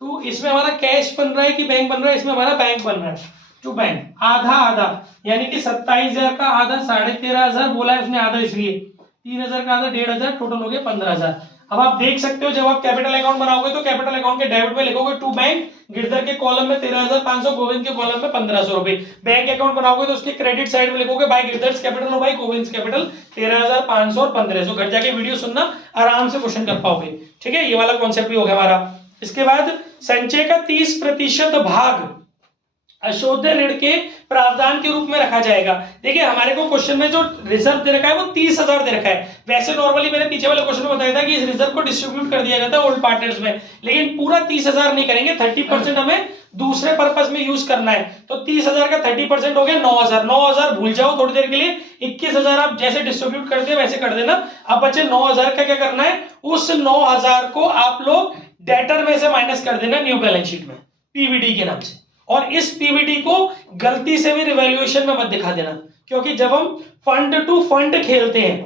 to, इसमें हमारा कैश बन रहा है कि बैंक बन रहा है, इसमें हमारा बैंक बन रहा है टू बैंक, आधा आधा, यानी कि 27,000 का आधा 13,500 बोला है उसने, आधा इसलिए 3,000 का आधा 1,500, टोटल हो गया 15,000। अब आप देख सकते हो जब आप कैपिटल अकाउंट बनाओगे तो कैपिटल अकाउंट के डेबिट में लिखोगे टू बैंक, गिरधर के कॉलम में 13,500, गोविंद के कॉलम में 1,500 रुपए। बैंक अकाउंट बनाओगे तो उसके क्रेडिट साइड में लिखोगे बाय गिरधर्स कैपिटल और बाय गोविंद्स कैपिटल 13,500 और 1,500। घर जाके वीडियो सुनना, आराम से क्वेश्चन कर पाओगे। ठीक है, ये वाला कॉन्सेप्ट भी हो गया हमारा। इसके बाद संचय का 30% भाग अशोध्य ऋण के प्रावधान के रूप में रखा जाएगा। देखिए हमारे को क्वेश्चन में जो रिजर्व दे रखा है वो 30,000 दे रखा है। वैसे नॉर्मली मैंने पीछे वाले क्वेश्चन में बताया था कि इस रिजर्व को डिस्ट्रीब्यूट कर दिया जाता है ओल्ड पार्टनर्स में, लेकिन पूरा 30,000 नहीं करेंगे, 30% हमें दूसरे पर्पस में यूज करना है। तो 30,000 का 30% हो गया 9,000। 9,000 भूल जाओ थोड़ी देर के लिए, 21,000 आप जैसे डिस्ट्रीब्यूट करते हैं वैसे कर देना। अब बच्चे 9,000 का क्या करना है, उस 9,000 को आप लोग डेटर में से माइनस कर देना न्यू बैलेंस शीट में पीवीडी के नाम से। और इस पीवीडी को गलती से भी रिवैल्यूएशन में मत दिखा देना, क्योंकि जब हम फंड टू फंड खेलते हैं,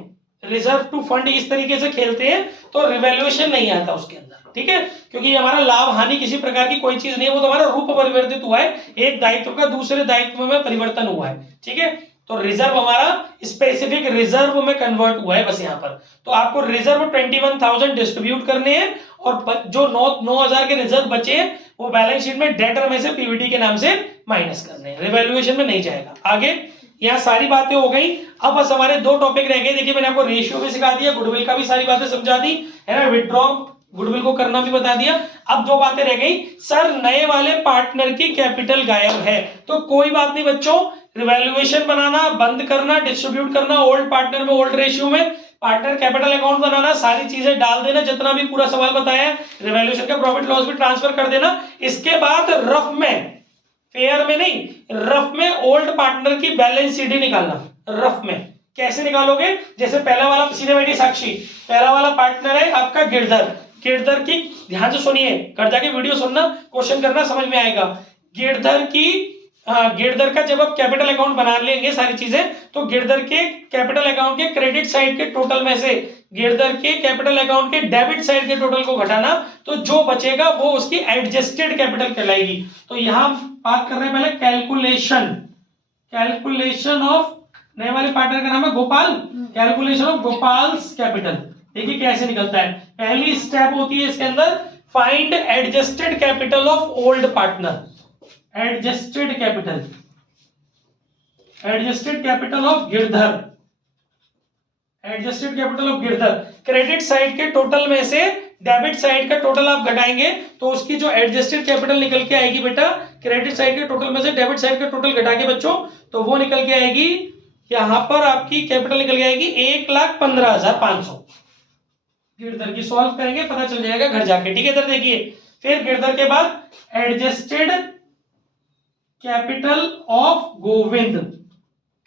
रिजर्व टू फंड इस तरीके से खेलते हैं तो रिवैल्यूएशन नहीं आता उसके अंदर। ठीक है, क्योंकि ये हमारा लाभ हानि किसी प्रकार की कोई चीज नहीं है, वो तो हमारा रूप परिवर्तित हुआ है, एक दायित्व का दूसरे दायित्व में परिवर्तन हुआ है। ठीक है, तो रिजर्व हमारा स्पेसिफिक रिजर्व में कन्वर्ट हुआ है बस यहाँ पर। तो आपको रिजर्व 21,000 डिस्ट्रीब्यूट करने हैं और जो 9,000 के रिजर्व बचे हैं वो बैलेंस शीट में डेटर में से पीवीडी के नाम से माइनस करने हैं, रिवैल्यूएशन में नहीं जाएगा। आगे यहाँ सारी बातें हो गई। अब बस हमारे 2 टॉपिक रह गए। देखिए मैंने आपको रेशियो भी सिखा दिया, गुडविल का भी सारी बातें समझा दी है ना, विड्रॉ गुडविल को करना भी बता दिया। अब 2 बातें रह गई, सर नए वाले पार्टनर की कैपिटल गायब है, तो कोई बात नहीं बच्चों, रिवैल्यूएशन बनाना, बंद करना, डिस्ट्रीब्यूट करना ओल्ड पार्टनर में ओल्ड रेशियो में, पार्टनर कैपिटल अकाउंट बनाना, सारी चीजें डाल देना जितना भी पूरा सवाल बताया है, रिवैल्यूएशन का प्रॉफिट लॉस भी ट्रांसफर कर देना। इसके बाद रफ में, फेयर में नहीं, रफ में ओल्ड पार्टनर की बैलेंस शीट ही निकालना। रफ में कैसे निकालोगे, जैसे पहला वाला सीधे बैठी साक्षी, पहला वाला पार्टनर है आपका गिरधर, गिरधर की ध्यान से सुनिए, कर जाके वीडियो सुनना, क्वेश्चन करना, समझ में आएगा। गिरधर की गिरधर का जब आप कैपिटल अकाउंट बना लेंगे सारी चीजें, तो गिरधर के कैपिटल अकाउंट के क्रेडिट साइड के टोटल में से गिरधर के कैपिटल अकाउंट के डेबिट साइड के टोटल को घटाना, तो जो बचेगा वो उसकी एडजस्टेड कैपिटल कहलाएगी। तो यहां बात कर रहे हैं पहले कैलकुलेशन ऑफ, नए वाले पार्टनर का नाम है गोपाल, कैलकुलेशन ऑफ गोपाल्स कैपिटल। देखिए कैसे निकलता है। पहली स्टेप होती है इसके अंदर, find adjusted capital of old partner, adjusted capital of Girdhar, adjusted capital of Girdhar. Credit side के टोटल में से डेबिट साइड का टोटल आप घटाएंगे तो उसकी जो एडजस्टेड कैपिटल निकल के आएगी बेटा, क्रेडिट साइड के टोटल में से डेबिट साइड का टोटल घटा के बच्चों, तो वो निकल के आएगी, यहां पर आपकी कैपिटल निकल के आएगी 1,15,500। गिरधर की सॉल्व करेंगे, पता चल जाएगा घर जाके, ठीक है। इधर देखिए, फिर गिरधर के बाद adjusted capital of Govind,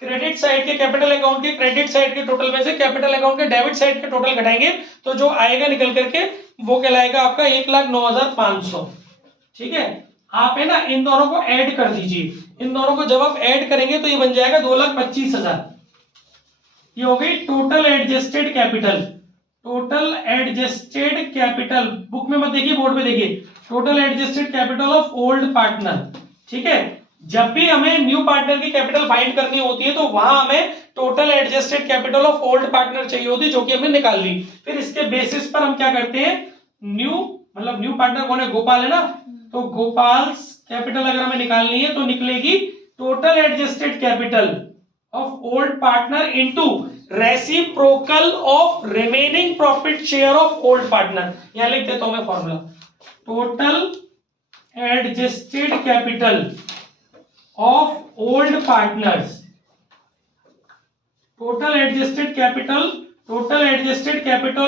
credit side के कैपिटल अकाउंट के क्रेडिट साइड के टोटल में से कैपिटल अकाउंट के डेबिट साइड के टोटल घटाएंगे तो जो आएगा निकल करके वो कहलाएगा आपका 1,09,500, ठीक है। आप है ना इन दोनों को ऐड कर दीजिए, इन दोनों को जब आप ऐड करेंगे तो ये बन जाएगा 2,25,000। ये हो गई total adjusted capital, total adjusted capital, book में मत देखिए बोर्ड पे देखिए, total adjusted capital of old partner, ठीक है। जब भी हमें न्यू पार्टनर की कैपिटल फाइंड करनी होती है तो वहां हमें total adjusted capital of old partner चाहिए होती है, जो कि हमने निकाल ली। फिर इसके बेसिस पर हम क्या करते हैं, न्यू पार्टनर कौन है, गोपाल है ना, तो गोपाल्स कैपिटल अगर हमें निकालनी है तो निकलेगी total adjusted capital of old partner into reciprocal of remaining profit share of old partner. यहां लिख देता हूं मैं formula, total adjusted capital of old partners, total adjusted capital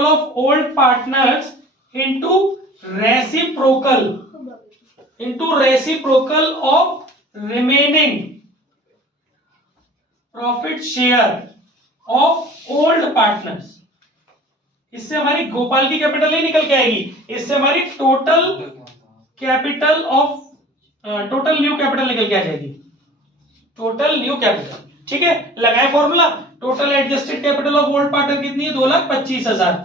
of old partners into reciprocal of remaining profit share of old partners। इससे हमारी गोपाल की capital नहीं निकल के आएगी, इससे हमारी टोटल न्यू कैपिटल निकल के आ जाएगी, टोटल न्यू कैपिटल, ठीक है। लगाए formula, total adjusted capital of old partner कितनी है, 2,25,000,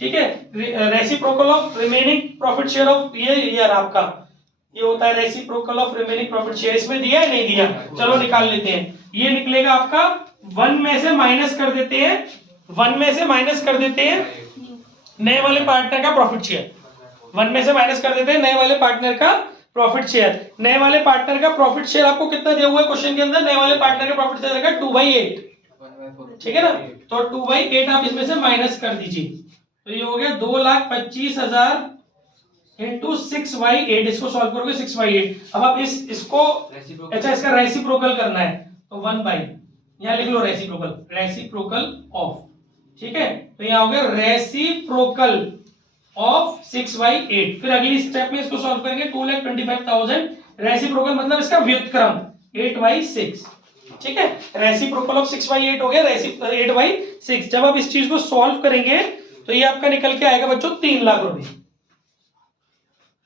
ठीक है। Reciprocal of remaining profit share of ये आपका ये होता है reciprocal of remaining profit share, इसमें दिया है नहीं दिया, चलो निकाल लेते हैं। ये निकलेगा आपका 1 में से माइनस कर देते हैं नए वाले पार्टनर का प्रॉफिट शेयर, 1 में से माइनस कर देते हैं नए वाले पार्टनर का प्रॉफिट शेयर। नए वाले पार्टनर का प्रॉफिट शेयर आपको कितना दिया हुआ है क्वेश्चन के अंदर, नए वाले पार्टनर का प्रॉफिट शेयर रहेगा 2/8, ठीक है ना। तो 2/8 आप इसमें से माइनस कर दीजिए, तो ये हो गया 2,25,000 इंटू 6/8, इसको सॉल्व करोगे 6/8। अब आप इसको अच्छा इसका रेसिप्रोकल करना है तो 1/, यहाँ लिख लो रेसिप्रोकल ऑफ, ठीक है। तो यहाँ हो गया रेसिप्रोकल ऑफ 6/8। फिर अगली स्टेप में इसको सॉल्व करेंगे 2,25,000, रेसिप्रोकल मतलब इसका व्युत्क्रम 8/6, ठीक है। रेसिप्रोकल ऑफ 6/8 हो गया 8/6। जब आप इस चीज को सॉल्व करेंगे तो ये आपका निकल के आएगा बच्चों 3 लाख रुपए,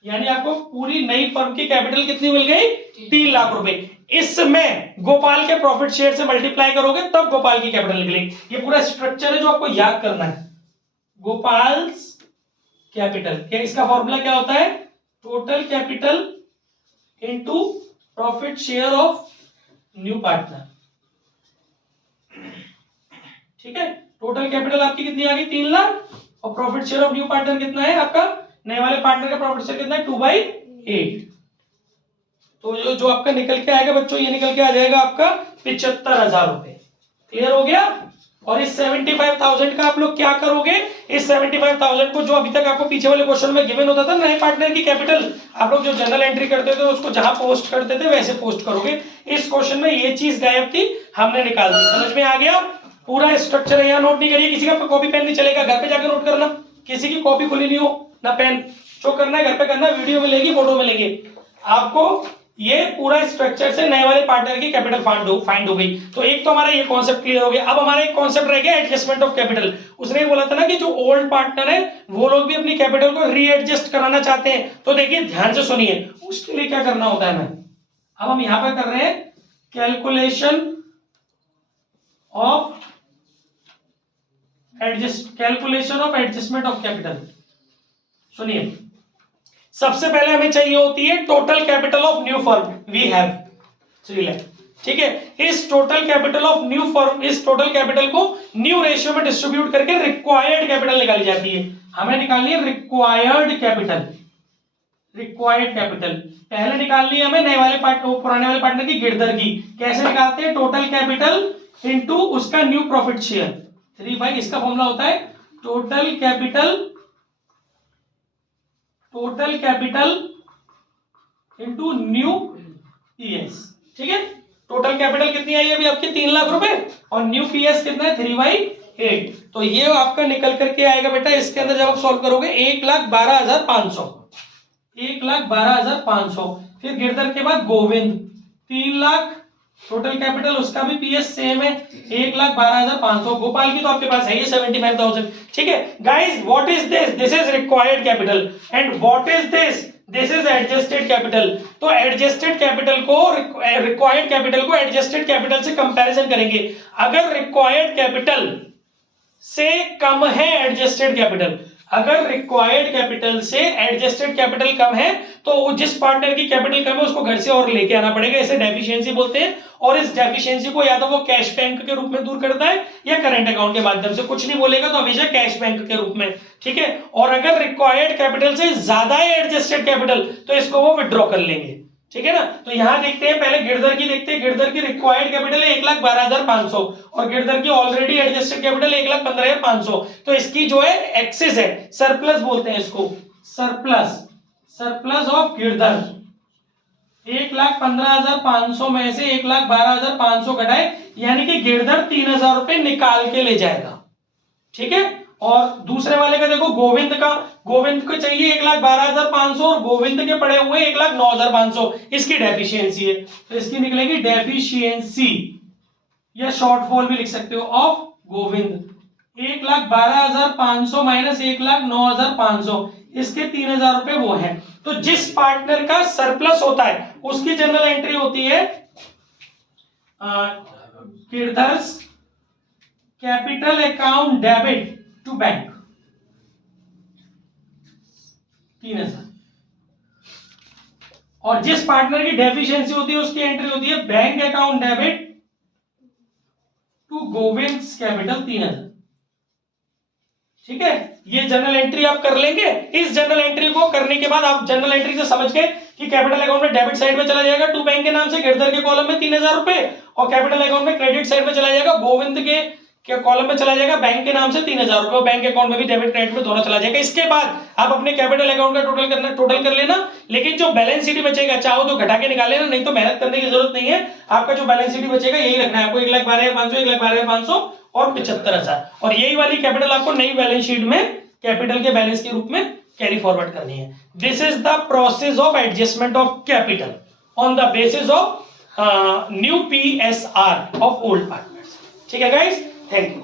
यानी आपको पूरी नई फर्म की कैपिटल कितनी मिल गई, 3 लाख रुपए। इसमें गोपाल के प्रॉफिट शेयर से मल्टीप्लाई करोगे तब गोपाल की कैपिटल निकलेगी। ये पूरा स्ट्रक्चर है जो आपको याद करना है। गोपाल्स कैपिटल, क्या इसका फॉर्मूला क्या होता है, total capital into profit share of new partner, ठीक है। टोटल कैपिटल आपकी कितनी आ गई 3 लाख, और profit share of new partner कितना है आपका, नए वाले पार्टनर का प्रॉफिट शेयर कितना है 2/8। तो जो आपका निकल के आएगा बच्चों, ये निकल के आ जाएगा आपका 75,000 रुपए। क्लियर हो गया। और इस 75,000 का आप लोग क्या करोगे, इस 75,000 को जो अभी तक आपको पीछे वाले क्वेश्चन में गिवन होता था नए पार्टनर की कैपिटल, आप लोग जो जनरल एंट्री करते थे उसको जहां पोस्ट करते थे वैसे पोस्ट करोगे। इस क्वेश्चन में ये चीज गायब थी, हमने निकाल दी। समझ में आ गया। पूरा स्ट्रक्चर यहाँ नोट नहीं करिए, किसी का कॉपी पेन नहीं चलेगा, घर पे जाकर नोट करना। किसी की कॉपी खुली नहीं हो ना पेन, जो करना है घर पे करना, वीडियो मिलेगी फोटो मिलेंगे आपको। ये पूरा स्ट्रक्चर से नए वाले पार्टनर की कैपिटल फाइंड हो गई। तो एक तो हमारा ये कॉन्सेप्ट क्लियर हो गया। अब हमारा एक कॉन्सेप्ट रह गया एडजस्टमेंट ऑफ कैपिटल। उसने बोला था ना कि जो ओल्ड पार्टनर है वो लोग भी अपनी कैपिटल को रीएडजस्ट कराना चाहते हैं। तो देखिए ध्यान से सुनिए, उसके लिए क्या करना होता है हमें, अब हम यहां पर कर रहे हैं calculation of adjustment of capital. सुनिए, सबसे पहले हमें चाहिए होती है total capital of new firm, we have 3 lakh. ठीक है, इस total capital of new firm, इस टोटल कैपिटल को न्यू रेशियो में डिस्ट्रीब्यूट करके रिक्वायर्ड कैपिटल निकाली जाती है। हमें निकालनी है रिक्वायर्ड कैपिटल। पहले निकालनी है हमें नए वाले पार्टनर, पुराने वाले पार्टनर की गिरदर की। कैसे निकालते हैं? टोटल कैपिटल इनटू उसका न्यू प्रॉफिट शेयर 3/, इसका फॉर्मूला होता है total capital into new PS. ठीक है, टोटल कैपिटल कितनी आई अभी आपकी 3 लाख रुपए और न्यू पीएस कितना है 3/8। तो ये आपका निकल करके आएगा बेटा, इसके अंदर जब आप सॉल्व करोगे 1,12,500, 1,12,500। फिर गिरदर के बाद गोविंद 3 लाख, टोटल कैपिटल उसका भी पीएस सेम है 1,12,500। गोपाल की तो आपके पास है ये 75,000। ठीक है guys, what is this? This is required capital and what is this? This is adjusted capital. तो एडजस्टेड कैपिटल को रिक्वायर्ड कैपिटल को एडजस्टेड कैपिटल से कंपैरिजन करेंगे। अगर रिक्वायर्ड कैपिटल से कम है एडजस्टेड कैपिटल, अगर रिक्वायर्ड कैपिटल से एडजस्टेड कैपिटल कम है तो जिस पार्टनर की कैपिटल कम है उसको घर से और लेके आना पड़ेगा, इसे डेफिशिएंसी बोलते हैं। और इस डेफिशिएंसी को या तो वो कैश बैंक के रूप में दूर करता है या करंट अकाउंट के माध्यम से। कुछ नहीं बोलेगा तो हमेशा कैश बैंक के रूप में। ठीक है, और अगर रिक्वायर्ड कैपिटल से ज्यादा है एडजस्टेड कैपिटल तो इसको वो विड्रॉ कर लेंगे। ठीक है ना, तो यहां देखते हैं, पहले गिरदर की देखते हैं। गिरदर की रिक्वायर्ड कैपिटल है 1,12,500 और गिरदर की ऑलरेडी एडजस्टेड कैपिटल 1,15,500। तो इसकी जो है एक्सेस है, सरप्लस बोलते हैं इसको, सरप्लस ऑफ गिरदर 1,15,500 में से 1,12,500 घटाए, यानी कि गिरदर 3,000 रुपए निकाल के ले जाएगा। ठीक है, और दूसरे वाले का देखो गोविंद का, गोविंद को चाहिए 1,12,500 और गोविंद के पड़े हुए 1,09,500, इसकी डेफिशिएंसी है तो इसकी निकलेगी डेफिशिएंसी या शॉर्टफॉल भी लिख सकते हो ऑफ गोविंद। 1,12,500 माइनस 1,09,500, इसके 3,000 रुपए वो है। तो जिस पार्टनर का सरप्लस होता है उसकी जनरल एंट्री होती है Girdhar's capital account debit to bank 3,000। और जिस पार्टनर की डेफिशिएंसी होती है उसकी एंट्री होती है bank account debit to Govind's capital 3,000। ठीक है, ये जनरल एंट्री आप कर लेंगे। इस जनरल एंट्री को करने के बाद आप जनरल एंट्री से समझ के कि कैपिटल अकाउंट में डेबिट साइड में चला जाएगा टू बैंक के नाम से गिरधर के कॉलम में 3,000 रुपए और कैपिटल अकाउंट में क्रेडिट साइड में चला जाएगा गोविंद के कॉलम में चला जाएगा बैंक के नाम से 3,000 रुपए और बैंक अकाउंट में भी डेबिट क्रेडिट में दोनों चला जाएगा। इसके बाद आप अपने कैपिटल अकाउंट का टोटल कर लेना, लेकिन जो बैलेंस शीट बचेगा चाहो तो घटा के निकाल लेना, नहीं तो मेहनत करने की जरूरत नहीं है। आपका जो बैलेंस शीट बचेगा यही रखना है आपको, 1,12,500, 1,12,500 और 75,000। और यही वाली कैपिटल आपको नई बैलेंस शीट में कैपिटल के बैलेंस के रूप में कैरी फॉरवर्ड करनी है। This is the process of adjustment of capital on the basis of new PSR of old partners. ठीक है गाइस, थैंक यू।